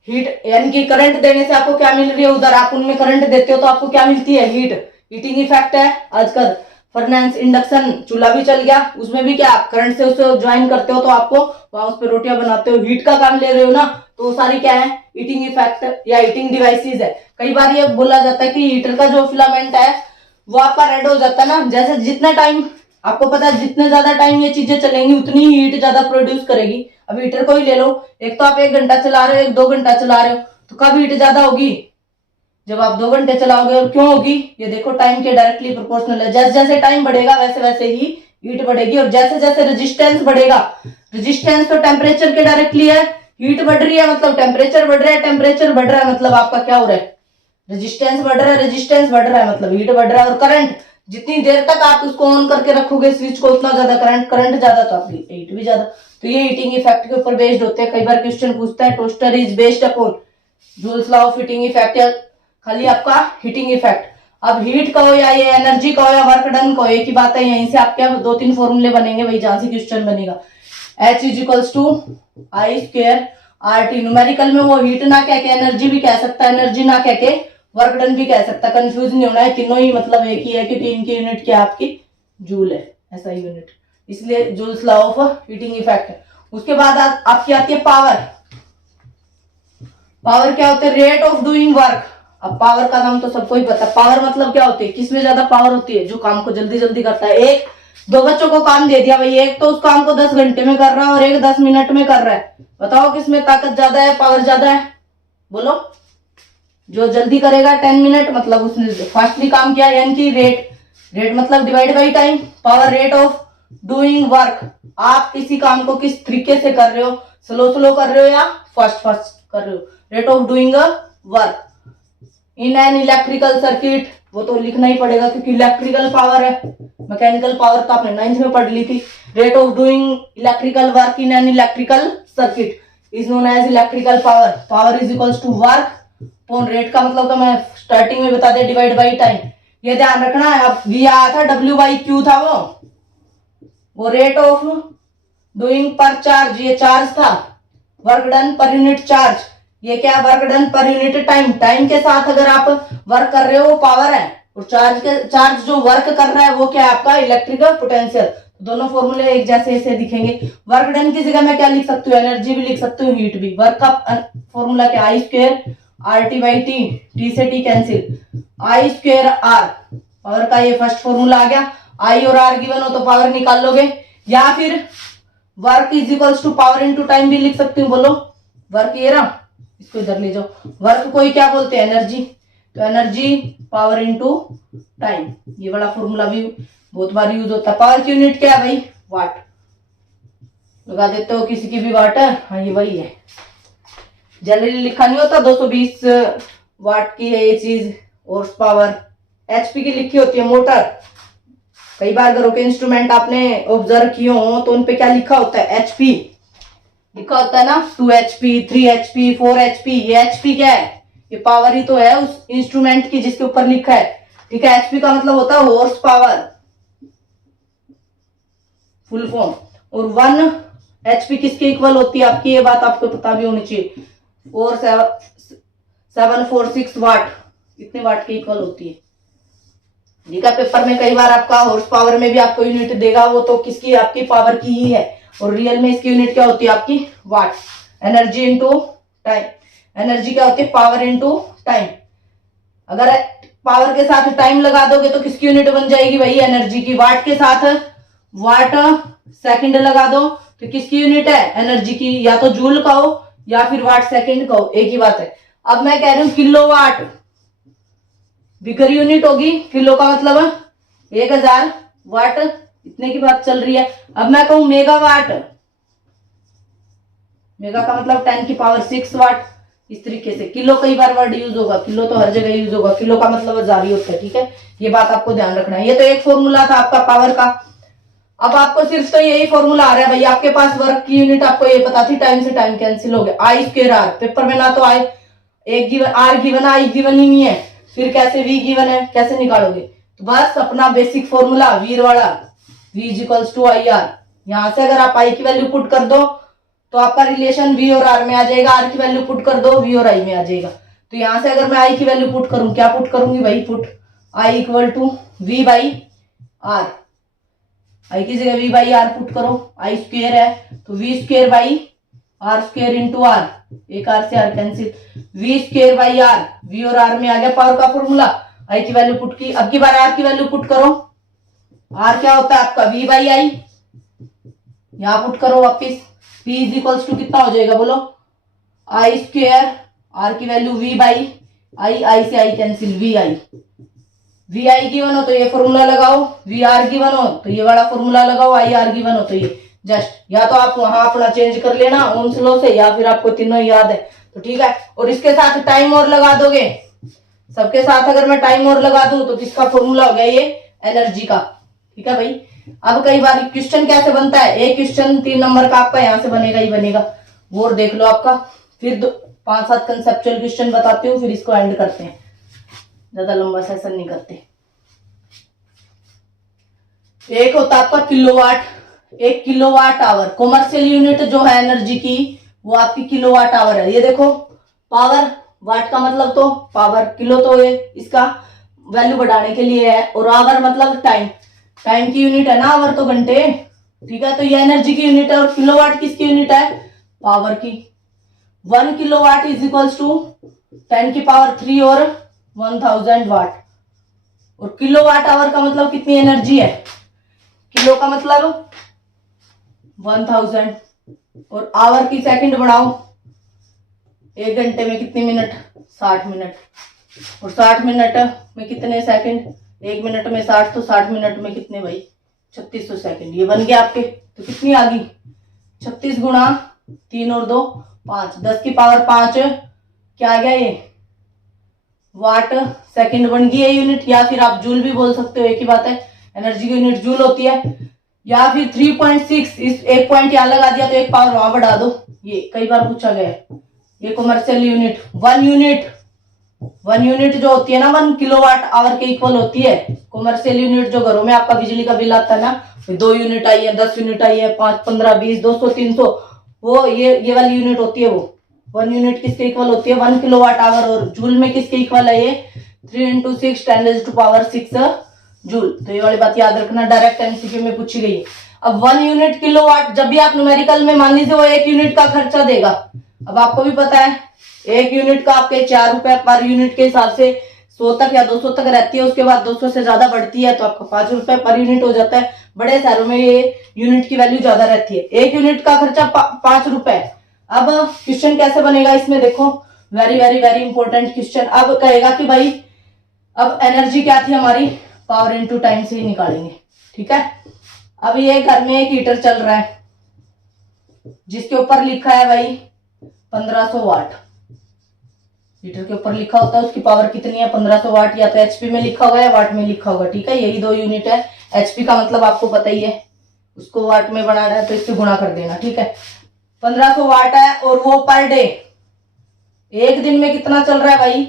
हीट, यानी कि करंट देने से आपको क्या मिल रही है, उधर आप उनमें करंट देते हो तो आपको क्या मिलती है, हीट, हीटिंग इफेक्ट है। आजकल फर्नेस, इंडक्शन चूल्हा भी चल गया, उसमें भी क्या आप करंट से उसे ज्वाइन करते हो तो आपको वहां उस पर रोटियां बनाते हो, हीट का काम ले रहे हो ना, तो वो सारी क्या है, हीटिंग इफेक्ट या हीटिंग डिवाइसेस है। कई बार ये बोला जाता है कि हीटर का जो फिलामेंट है वो आपका रेड हो जाता है ना, जैसे जितना टाइम आपको पता है, जितने ज्यादा टाइम ये चीजें चलेंगी उतनी ही हीट ज्यादा प्रोड्यूस करेगी। अब हीटर को ही ले लो, एक तो आप 1 घंटा चला रहे हो, 1 2 घंटा चला रहे हो, तो कब हीट ज्यादा होगी, जब आप 2 घंटे चलाओगे। और क्यों होगी, ये देखो टाइम के डायरेक्टली प्रोपोर्शनल है, जैसे जैसे टाइम बढ़ेगा वैसे वैसे ही हीट बढ़ेगी, और जैसे जैसे रेजिस्टेंस बढ़ेगा, रेजिस्टेंस तो टेम्परेचर के डायरेक्टली है, हीट बढ़ रही है मतलब टेम्परेचर बढ़ रहा है, टेम्परेचर बढ़ रहा है मतलब आपका क्या हो रहा है, रेजिस्टेंस बढ़ रहा है, रेजिस्टेंस बढ़ रहा है मतलब हीट बढ़ रहा है। और करंट, जितनी देर तक आप उसको ऑन करके रखोगे स्विच को, उतना ज्यादा करंट ज्यादा तो आपकी हीट भी ज्यादा। तो ये हीटिंग इफेक्ट के ऊपर बेस्ड होते हैं। कई बार क्वेश्चन पूछता है toaster is based upon joules law of heating effect, या खाली आपका हीटिंग इफेक्ट। अब हीट कहो या ये एनर्जी कहो या वर्क डन कहो, एक ही बात है। यहीं से आपके 2-3 फॉर्मूले बनेंगे, वही जहां से क्वेश्चन बनेगा। H is equals to I square R T, numerical में वो हीट ना कह के एनर्जी भी कह सकता है, एनर्जी ना कह के वर्क डन भी कह सकता है, कंफ्यूज नहीं होना है, तीनों ही मतलब एक ही है, क्योंकि इनकी यूनिट क्या आपकी जूल है, ऐसा ही यूनिट, इसलिए joules law of heating effect है। उसके बाद आपकी आती है पावर। पावर क्या होता है, रेट ऑफ डूइंग वर्क। अब पावर का नाम तो सबको ही पता है, पावर मतलब क्या होती है, किसमें ज्यादा पावर होती है, जो काम को जल्दी जल्दी करता है। एक 2 बच्चों को काम दे दिया भाई, एक तो उस काम को 10 घंटे में कर रहा है और एक 10 मिनट में कर रहा है, बताओ किसमें ताकत ज्यादा है, पावर ज्यादा है, बोलो। जो जल्दी करेगा 10 मिनट मतलब उसने फास्टली काम किया, यानी कि रेट मतलब divide by time, power rate of doing work. आप किसी काम को किस तरीके से कर रहे हो, स्लो कर रहे हो या फास्ट कर रहे हो, rate of doing work in an electrical circuit, वो तो लिखना ही पड़ेगा क्योंकि इलेक्ट्रिकल पावर है, मैकेनिकल पावर तो आपने 9th में पढ़ ली थी। Rate of doing electrical work in an electrical circuit is known as electrical power. Power is equals to work upon rate का मतलब तो मैं स्टार्टिंग में बता दिया, डिवाइड बाई टाइम। ये ध्यान रखना है, अब ये आया था W/Q था, वो रेट ऑफ डूइंग पर चार्ज, ये चार्ज था, work done per unit charge, ये क्या work done per unit time. Time के साथ अगर आप वर्क कर रहे हो वो पावर है, और चार्ज जो वर्क कर रहा है वो क्या है आपका इलेक्ट्रिकल पोटेंशियल। दोनों फॉर्मूले एक जैसे ऐसे दिखेंगे। वर्क डन की जगह मैं क्या लिख सकती हूँ, एनर्जी भी लिख सकती हूँ, हीट भी। वर्क का फॉर्मूला क्या, I square R T by T, T से T cancel, I square R, power का ये फर्स्ट फॉर्मूला आ गया। आई और आर गिवन हो तो पावर निकाल लोगे, या फिर work is equals to power into time भी लिख सकती हूँ, बोलो। वर्क ये रहा, इसको इधर ले जाओ, वर्क को ही क्या बोलते हैं, एनर्जी, तो एनर्जी पावर इनटू टाइम, ये वाला फॉर्मूला भी बहुत बार यूज होता है। पावर की यूनिट क्या है भाई, वाट, लगा देते हो किसी की भी वाट है, हाँ ये वही है, जनरली लिखा नहीं होता 220 वाट की है ये चीज, हॉर्स पावर। एचपी की लिखी होती है मोटर। कई बार घरों के इंस्ट्रूमेंट आपने ऑब्जर्व किए हो तो उनपे क्या लिखा होता है, एचपी लिखा होता है ना, 2 HP 3 HP 4 HP। ये एचपी क्या है, ये पावर ही तो है उस इंस्ट्रूमेंट की जिसके ऊपर लिखा है, ठीक है। एचपी का मतलब होता है हॉर्स पावर, फुल फॉर्म। और 1 HP किसके इक्वल होती है आपकी, ये बात आपको पता भी होनी चाहिए, 4746 वाट, इतने वाट के इक्वल होती है ठीक है। पेपर में कई बार आपका हॉर्स पावर में भी आपको यूनिट देगा, वो तो किसकी, आपकी पावर की ही है, और रियल में इसकी यूनिट क्या होती है, आपकी वाट। एनर्जी इंटू टाइम, एनर्जी क्या होती है, पावर इंटू टाइम। अगर पावर के साथ टाइम लगा दोगे तो किसकी यूनिट बन जाएगी भाई, एनर्जी की। वाट के साथ वाट सेकंड लगा दो तो किसकी यूनिट है, एनर्जी की। या तो जूल कहो या फिर वाट सेकंड कहो, एक ही बात है। अब मैं कह रही हूं किलोवाट, बिगर यूनिट होगी, किलो का मतलब 1000 वाट, इतने की बात चल रही है। अब मैं कहूं मेगावाट, मेगा का मतलब 10 की पावर 6 वाट, इस तरीके से। किलो कई बार वर्ड यूज होगा, किलो तो हर जगह यूज होगा, किलो का मतलब 1000 ही होता है, ठीक है। ये बात आपको ध्यान रखना है। ये तो एक फॉर्मूला था आपका पावर का। अब आपको सिर्फ तो यही फॉर्मूला आ रहा है भाई, आपके पास वर्क की यूनिट आपको ये पता थी, टाइम से टाइम कैंसिल हो गया, आई स्क्वेयर आर। पेपर में ना तो आई एक given, R given, I given ही नहीं है, फिर कैसे वी गिवन है, कैसे निकालोगे। तो बस अपना बेसिक फॉर्मूला वीर वाला, V is equals to I R. यहां से अगर आप आई की वैल्यू पुट कर दो तो आपका रिलेशन वी और आर में आ जाएगा, आर की वैल्यू पुट कर दो वी और आई में आ जाएगा। तो यहां से अगर मैं आई की वैल्यू पुट करूं, क्या पुट करूंगी भाई, put I equal to V by R. I की जगह वी बाई आर पुट करो, आई स्क्वेयर है तो V square by R square into R, एक आर से R cancel, V square by R, V और आर में आ गया पावर का फॉर्मूला। आई की वैल्यू पुट की, अब की बार आर की वैल्यू पुट करो, आर क्या होता है आपका वी बाई आई, यहां पुट करो वापिस, P इज इक्वल्स टू कितना हो जाएगा बोलो, आई स्क्वेयर, आर की value V by I, I से I cancel, V I. V I given हो तो ये फॉर्मूला लगाओ, वी आर गिवन हो तो ये वाला फॉर्मूला लगाओ, आई आर गिवन हो तो ये। जस्ट या तो आप वहां अपना चेंज कर लेना ओम्स लॉ से, या फिर आपको तीनों याद है तो ठीक है। और इसके साथ टाइम और लगा दोगे, सबके साथ अगर मैं टाइम और लगा दूं तो किसका फॉर्मूला हो गया ये, एनर्जी का, ठीक है भाई। अब कई बार क्वेश्चन कैसे बनता है, एक क्वेश्चन 3 नंबर का आपका यहां से बनेगा ही बनेगा, वो देख लो आपका। फिर 5-7 कंसेप्चुअल क्वेश्चन बताती हूँ, फिर इसको एंड करते हैं, ज्यादा लंबा सेशन नहीं करते। एक होता है आपका किलोवाट, एक किलोवाट आवर, कॉमर्शियल यूनिट जो है एनर्जी की वो आपकी किलोवाट आवर है। ये देखो पावर, वाट का मतलब तो पावर, किलो तो ये इसका वैल्यू बढ़ाने के लिए है, और आवर मतलब टाइम, टाइम की यूनिट है ना आवर तो घंटे, ठीक है। तो ये एनर्जी की यूनिट है, और किलोवाट किसकी यूनिट है, पावर की। 1 किलोवाट इज इक्वल्स टू 10 की पावर 3 और 1000 वाट। और किलोवाट आवर का मतलब कितनी एनर्जी है, किलो का मतलब 1000, और आवर की सेकंड बढ़ाओ, 1 घंटे में कितने मिनट, 60 मिनट, और 60 मिनट में कितने सेकंड, 1 मिनट में 60, तो 60 मिनट में कितने भाई, 3600 सेकंड। ये बन गया आपके, तो कितनी आ गई, 36 गुणा 3 और 2 5, 10 की पावर 5 क्या आ गया ये, वाट सेकंड बन गई है यूनिट, या फिर आप जूल भी बोल सकते हो, एक ही बात है, एनर्जी की यूनिट जूल होती है। या फिर 3.6, इस एक पॉइंट यहां लगा दिया तो एक पावर वहां बढ़ा दो, ये कई बार पूछा गया है। ये कमर्शियल यूनिट, 1 यूनिट जो होती है ना 1 किलोवाट आवर के इक्वल होती है। कमर्शियल यूनिट जो घरों में आपका बिजली का बिल आता है ना, 2 यूनिट आई है, 10 यूनिट आई है, 5, 15, 20, 200, 300, वो ये वाली यूनिट होती है। वो 1 यूनिट किसके इक्वल होती है, 1 किलोवाट आवर, और जूल में किसके इक्वल है ये, 3 × 6 10⁻⁶ जूल। तो ये वाली बात याद रखना, डायरेक्ट एमसीक्यू में पूछी गई है। अब 1 यूनिट किलोवाट, जब भी आप न्यूमेरिकल में मान लीजिए वो 1 यूनिट का खर्चा देगा। अब आपको भी पता है 1 यूनिट का आपके 4 रुपए पर यूनिट के हिसाब से 100 तक या 200 तक रहती है, उसके बाद 200 से ज्यादा बढ़ती है तो आपका 5 रुपए पर यूनिट हो जाता है। बड़े शहरों में ये यूनिट की वैल्यू ज्यादा रहती है, 1 यूनिट का खर्चा 5 रुपए। अब क्वेश्चन कैसे बनेगा इसमें देखो, very very very important question. अब कहेगा कि भाई अब एनर्जी क्या थी हमारी, पावर इंटू टाइम से ही निकालेंगे, ठीक है। अब ये घर में एक हीटर चल रहा है जिसके ऊपर लिखा है भाई 1500 वाट, हीटर के ऊपर लिखा होता है उसकी पावर कितनी है 1500 वाट, या तो एचपी में लिखा होगा या वाट में लिखा होगा, ठीक है। यही 2 यूनिट है, एचपी का मतलब आपको पता ही है, उसको वाट में बनाना है तो इससे गुणा कर देना, ठीक है। 1500 वाट है, और वो पर डे, एक दिन में कितना चल रहा है भाई,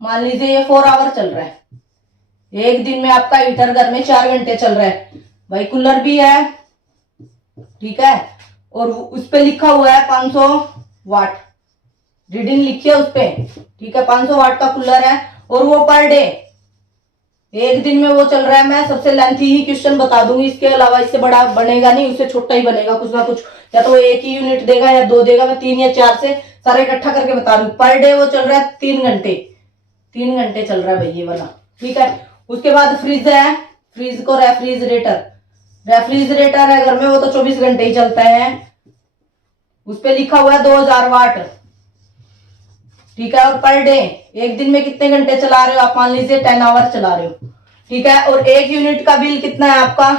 मान लीजिए ये 4 आवर चल रहा है, एक दिन में आपका हीटर घर में 4 घंटे चल रहा है भाई। कूलर भी है, ठीक है, और उस पे लिखा हुआ है 500 वाट, रीडिंग लिखी है उस पे, ठीक है। 500 वाट का कूलर है, और वो पर डे एक दिन में वो चल रहा है, मैं सबसे लेंथी ही क्वेश्चन बता दूंगी, इसके अलावा इससे बड़ा बनेगा नहीं, उससे छोटा ही बनेगा कुछ ना कुछ, या तो वो एक ही यूनिट देगा या दो देगा, मैं 3 या 4 से सारा इकट्ठा करके बता रही हूँ। पर डे वो चल रहा है 3 घंटे, 3 घंटे चल रहा है भाई ये वाला, ठीक है। उसके बाद फ्रिज है, फ्रिज को रेफ्रिजरेटर, रेफ्रिजरेटर है घर में, वो तो 24 घंटे ही चलता है, उस पर लिखा हुआ है 2000 वाट, ठीक है। और पर डे एक दिन में कितने घंटे चला रहे हो आप, मान लीजिए 10 आवर चला रहे हो, ठीक है। और एक यूनिट का बिल कितना है आपका,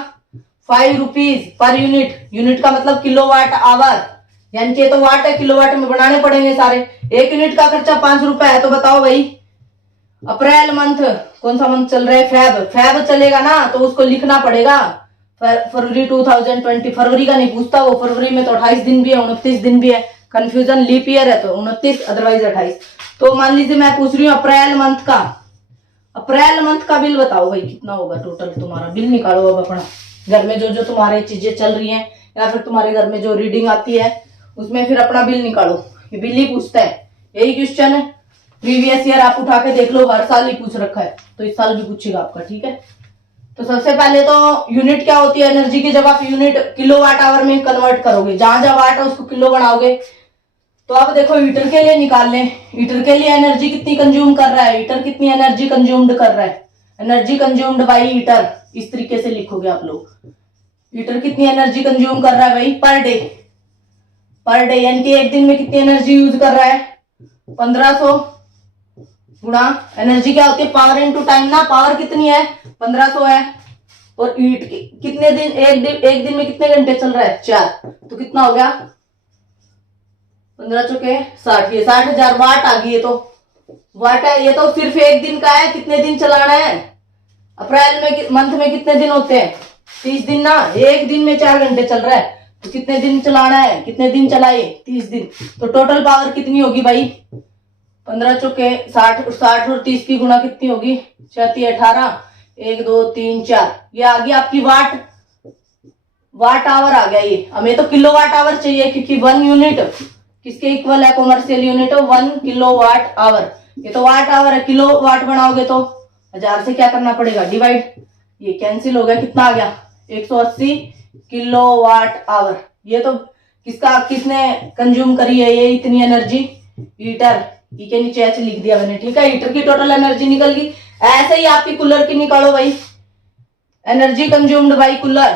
5 रुपीज पर यूनिट, यूनिट का मतलब किलोवाट आवर, यानी कि तो वाट है, किलोवाट में बनाने पड़ेंगे सारे। एक यूनिट का खर्चा 5 रुपए है, तो बताओ भाई अप्रैल मंथ, कौन सा मंथ चल रहा है, फेब, फेब चलेगा ना, तो उसको लिखना पड़ेगा फरवरी 2020, फरवरी का नहीं पूछता वो, फरवरी में तो 28 दिन भी है, 29 दिन भी है, कंफ्यूजन, लीप ईयर है तो 29 अदरवाइज 28। तो मान लीजिए मैं पूछ रही हूँ अप्रैल मंथ का, अप्रैल मंथ का बिल बताओ भाई कितना होगा टोटल, तुम्हारा बिल निकालो अब अपना, घर में जो जो तुम्हारे चीजें चल रही हैं या फिर तुम्हारे घर में जो रीडिंग आती है उसमें फिर अपना बिल निकालो, ये बिल ही पूछता है, यही क्वेश्चन है, प्रीवियस ईयर आप उठा के देख लो, हर साल ही पूछ रखा है, तो इस साल भी पूछेगा आपका, ठीक है। तो सबसे पहले तो यूनिट क्या होती है एनर्जी की, जब आप यूनिट किलोवाट आवर में कन्वर्ट करोगे, जहां जहां वाट है उसको किलो बनाओगे, तो आप देखो हीटर के लिए निकाल लें, हीटर के लिए एनर्जी कितनी कंज्यूम कर रहा है, हीटर कितनी एनर्जी कंज्यूम्ड कर रहा है, एनर्जी कंज्यूम्ड बाई हीटर, इस तरीके से लिखोगे आप लोग, हीटर कितनी एनर्जी कंज्यूम कर रहा है भाई पर डे, पर डे यानी कि एक दिन में कितनी एनर्जी यूज कर रहा है, 1500 गुणा एनर्जी क्या होती है, पावर इनटू टाइम ना, पावर कितनी है 1500 है, और हीट कितने दिन, एक दिन में कितने घंटे चल रहा है 4, तो कितना हो गया 15 चौके 60, ये 60,000 वाट आ गई, ये तो वाट है, ये तो सिर्फ एक दिन का है, कितने दिन चलाना है, अप्रैल में मंथ में कितने दिन होते हैं 30 दिन ना, एक दिन में 4 घंटे चल रहा है, तो कितने दिन चलाना है, कितने दिन चलाए 30 दिन, तो टोटल पावर कितनी होगी भाई 15 चौके 60, 60 और 30 की गुणा कितनी होगी 36 18, 1 2 3 4, ये आ गई आपकी वाट, वाट आवर आ गया ये, हमें तो किलोवाट आवर चाहिए क्योंकि 1 यूनिट किसके इक्वल है, कॉमर्शियल यूनिट 1 किलोवाट आवर, ये तो वाट आवर है, किलो वाट बनाओगे तो 1000 से क्या करना पड़ेगा डिवाइड, ये कैंसिल हो गया, कितना आ गया 180 किलोवाट आवर, ये तो किसने कंज्यूम करी है ये इतनी एनर्जी, हीटर, ई के नीचे एच लिख दिया मैंने, ठीक है। हीटर की टोटल एनर्जी निकल गई, ऐसे ही आपकी कूलर की निकालो भाई, energy consumed by cooler,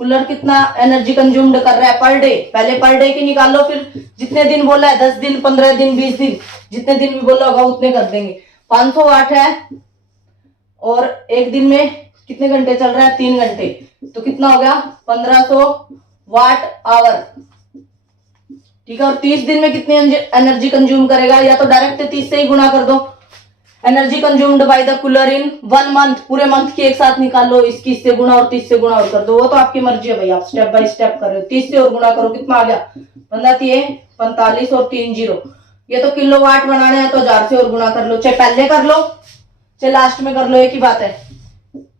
cooler कितना एनर्जी कंज्यूम्ड कर रहा है पर डे, पहले पर डे की निकालो, फिर जितने दिन बोला है 10 दिन 15 दिन 20 दिन जितने दिन भी बोला होगा उतने कर देंगे, 500 वाट है, और एक दिन में कितने घंटे चल रहा है 3 घंटे, तो कितना हो गया 1500 वाट आवर, ठीक है। और 30 दिन में कितनी एनर्जी कंज्यूम करेगा, या तो डायरेक्ट 30 से ही गुणा कर दो, energy consumed by the cooler in 1 month, पूरे मंथ की एक साथ निकाल लो, इसकी से गुणा और 30 से गुणा और कर दो, वो तो आपकी मर्जी है भाई, आप स्टेप बाय स्टेप कर रहे हो, 30 से और गुणा करो, कितना आ गया 15 45 और 3 जीरो, ये तो किलोवाट बनाने हैं तो 1000 से और गुणा कर लो, चाहे पहले कर लो चाहे लास्ट में कर लो, एक ही बात है,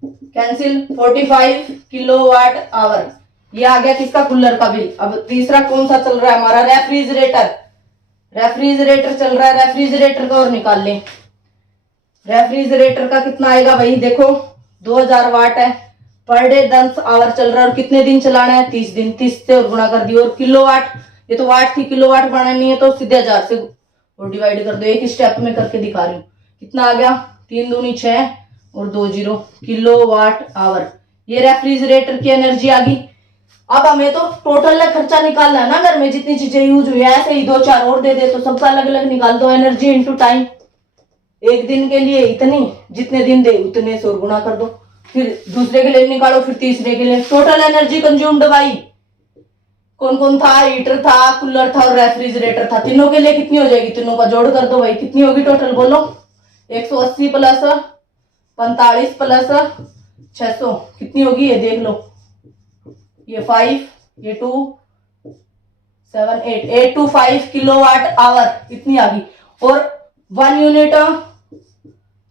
कैंसिल 45 किलोवाट आवर, ये आ गया किसका कूलर का बिल। अब तीसरा कौन सा चल रहा है हमारा, रेफ्रिजरेटर, रेफ्रिजरेटर चल रहा है, रेफ्रिजरेटर का और निकाल लें, रेफ्रिजरेटर का कितना आएगा भाई, देखो 2000 वाट है, पर डे 10 आवर चल रहा है, और कितने दिन चलाना है 30 दिन, 30 से और गुणा कर दियो, और किलोवाट, ये तो वाट थी, किलोवाट बनानी है तो सीधे 1000 से और डिवाइड कर दो, एक स्टेप में करके दिखा रही हूँ, कितना आ गया 3 दूनी 6 और 2 जीरो किलोवाट आवर, ये रेफ्रिजरेटर की एनर्जी आ गई। अब हमें तो टोटल खर्चा निकालना है ना, घर में जितनी चीजें यूज हुई है, ऐसे ही 2 4 और दे दे तो सबका अलग अलग निकाल दो, एनर्जी इंटू टाइम, एक दिन के लिए इतनी, जितने दिन दे उतने से और गुणा कर दो, फिर दूसरे के लिए निकालो, फिर तीसरे के लिए, टोटल एनर्जी कंज्यूम्ड बाई कौन कौन था, हीटर था, कूलर था और रेफ्रिजरेटर था, तीनों के लिए कितनी हो जाएगी, तीनों का जोड़ कर दो भाई, कितनी होगी टोटल बोलो, 180 प्लस 45 प्लस 600 कितनी होगी, ये देख लो, ये 5 ये 2 7 8 825 किलोवाट आवर इतनी आ गई। और 1 यूनिट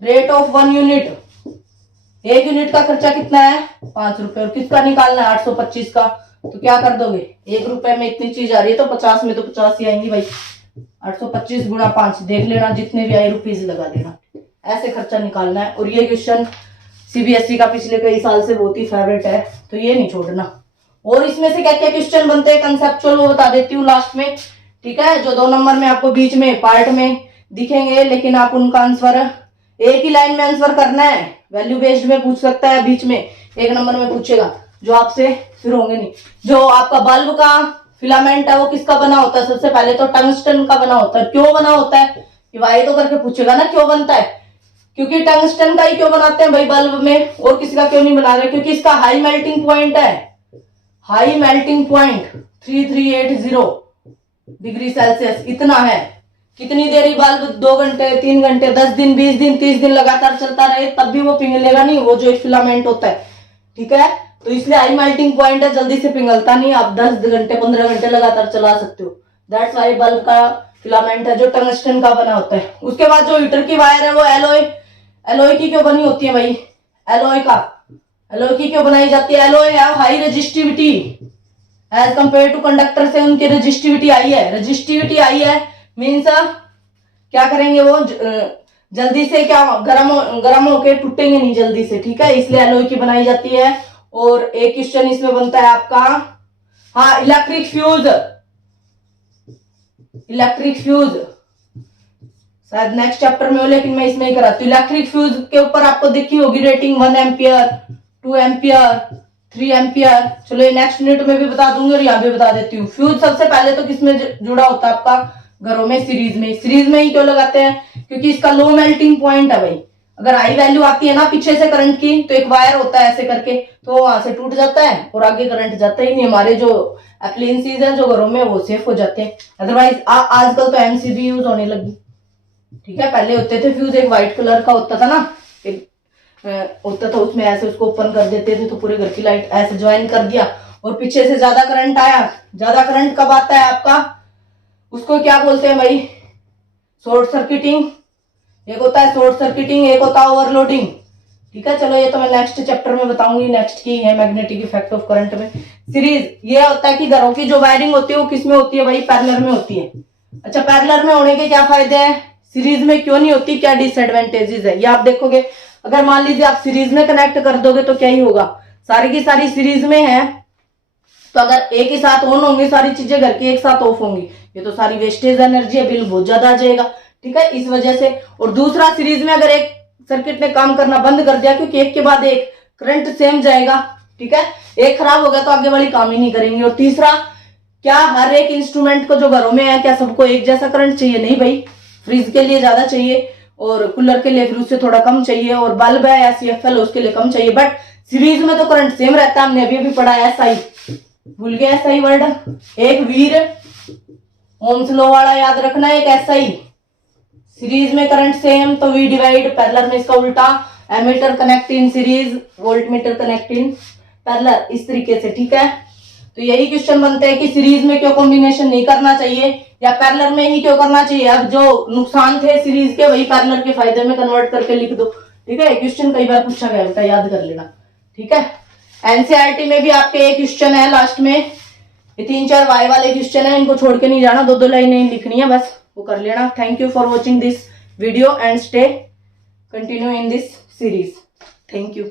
रेट ऑफ 1 यूनिट, एक यूनिट का खर्चा कितना है 5 रुपए, और किसका निकालना है 825 का, तो क्या कर दोगे 1 रुपए में इतनी चीज आ रही है तो 50 में तो 50 ही आएंगी भाई, 825 गुणा 5 देख लेना, जितने भी आए रुपीज लगा देना, ऐसे खर्चा निकालना है। और ये क्वेश्चन सीबीएसई का पिछले कई साल से बहुत ही फेवरेट है, तो ये नहीं छोड़ना। और इसमें से क्या क्या क्वेश्चन बनते हैं कंसेप्चुअल वो बता देती हूँ लास्ट में, ठीक है। जो 2 नंबर में आपको बीच में पार्ट में दिखेंगे, लेकिन आप उनका आंसर एक ही लाइन में आंसर करना है। वैल्यू बेस्ड में पूछ सकता है, बीच में 1 नंबर में पूछेगा, जो आपसे फिर होंगे नहीं। जो आपका बल्ब का फिलामेंट है वो किसका बना होता है? सबसे पहले तो टंगस्टन का बना होता है। क्यों बना होता है? वाई तो करके पूछेगा ना क्यों बनता है, क्योंकि टंगस्टन का ही क्यों बनाते हैं भाई बल्ब में, और किसी का क्यों नहीं बना रहे? क्योंकि इसका हाई मेल्टिंग पॉइंट है, high melting point 3380 degree Celsius इतना है। कितनी देर ही बल्ब 2 घंटे 3 घंटे 10 दिन 20 दिन 30 दिन लगातार चलता रहे तब भी वो पिघलेगा नहीं, वो जो एक फिलामेंट होता है, ठीक है। तो इसलिए हाई मेल्टिंग पॉइंट है, जल्दी से पिघलता नहीं। आप 10 घंटे 15 घंटे लगातार चला सकते हो। दैट्स वाई बल्ब का फिलामेंट है जो टंगस्टन का बना होता है। उसके बाद जो हीटर की वायर है वो एलॉय, एलॉय की क्यों बनी होती है भाई? एलॉय की क्यों बनाई जाती है? एलॉय है high resistivity as compare to conductor से उनकी रेजिस्टिविटी आई है। रेजिस्टिविटी आई है मीन्स क्या करेंगे वो जल्दी से क्या गरम होके टूटेंगे नहीं जल्दी से, ठीक है। इसलिए एलॉय की बनाई जाती है। और एक क्वेश्चन इसमें बनता है आपका, हाँ, इलेक्ट्रिक फ्यूज। इलेक्ट्रिक फ्यूज शायद नेक्स्ट चैप्टर में हो, लेकिन मैं इसमें ही कराती हूँ। इलेक्ट्रिक फ्यूज के ऊपर आपको दिखी होगी रेटिंग 1 एम्पियर 2 एम्पियर 3 एम्पियर। चलो ये नेक्स्ट यूनिट में भी बता दूंगी और यहाँ भी बता देती हूँ। फ्यूज सबसे पहले तो किसमें जुड़ा होता है आपका? घरों में सीरीज में। सीरीज में ही क्यों लगाते हैं? क्योंकि इसका लो मेल्टिंग पॉइंट है भाई। अगर हाई वैल्यू आती है ना पीछे से करंट की, तो एक वायर होता है ऐसे करके, तो वहां से टूट जाता है और आगे करंट जाता ही नहीं। हमारे जो एप्लायंसेस हैं जो घरों में वो सेफ हो जाते हैं। अदरवाइज आजकल तो एमसीबी यूज होने लगी, ठीक है। पहले होते थे फ्यूज, एक व्हाइट कलर का होता था ना, एक होता था, उसमें ऐसे उसको ओपन कर देते थे तो पूरे घर की लाइट ऐसे ज्वाइन कर दिया, और पीछे से ज्यादा करंट आया। ज्यादा करंट कब आता है आपका? उसको क्या बोलते हैं भाई? Short circuiting. एक होता है शॉर्ट सर्किटिंग, एक होता है ओवरलोडिंग, ठीक है। चलो ये तो मैं नेक्स्ट चैप्टर में बताऊंगी, नेक्स्ट की है मैग्नेटिक इफेक्ट ऑफ करंट में। सीरीज ये होता है कि घरों की जो वायरिंग होती है वो किसमें होती है भाई? पैरेलल में होती है। अच्छा, पैरेलल में होने के क्या फायदे हैं? सीरीज में क्यों नहीं होती? क्या डिसएडवांटेजेस है ये आप देखोगे। अगर मान लीजिए आप सीरीज में कनेक्ट कर दोगे तो क्या ही होगा? सारी की सारी सीरीज में है, तो अगर एक ही साथ ऑन होंगी सारी चीजें घर की, एक साथ ऑफ होंगी, ये तो सारी वेस्टेज एनर्जी है, बिल बहुत ज्यादा आ जाएगा, ठीक है, इस वजह से। और दूसरा, सीरीज में अगर एक सर्किट ने काम करना बंद कर दिया, क्योंकि एक के बाद एक करंट सेम जाएगा, ठीक है, एक खराब हो गया तो आगे वाली काम ही नहीं करेंगे। और तीसरा, क्या हर एक इंस्ट्रूमेंट को जो घरों में है क्या सबको एक जैसा करंट चाहिए? नहीं भाई, फ्रिज के लिए ज्यादा चाहिए और कूलर के लिए फिर उससे थोड़ा कम चाहिए, और बल्ब है या सीएफएल उसके लिए कम चाहिए। बट सीरीज में तो करंट सेम रहता है। हमने अभी पढ़ा है SI, भूल गया SI वर्ड? एक वीर ओम्स लॉ वाला याद रखना है, एक SI। सीरीज में करंट सेम तो V डिवाइड, पैरेलल में इसका उल्टा, ammeter connect in series, voltmeter connect in parallel, इस तरीके से, ठीक है। तो यही क्वेश्चन बनते हैं कि सीरीज में क्यों कॉम्बिनेशन नहीं करना चाहिए या पैरेलल में ही क्यों करना चाहिए। अब जो नुकसान थे सीरीज के वही पैरेलल के फायदे में कन्वर्ट करके लिख दो, ठीक है। क्वेश्चन कई बार पूछा गया बेटा, याद कर लेना, ठीक है। एनसीईआरटी में भी आपके एक क्वेश्चन है लास्ट में, ये 3-4 वाई वाले क्वेश्चन है, इनको छोड़ के नहीं जाना, 2-2 लाइनें लिखनी है बस, वो कर लेना। Thank you for watching this video and stay continue in this series. Thank you.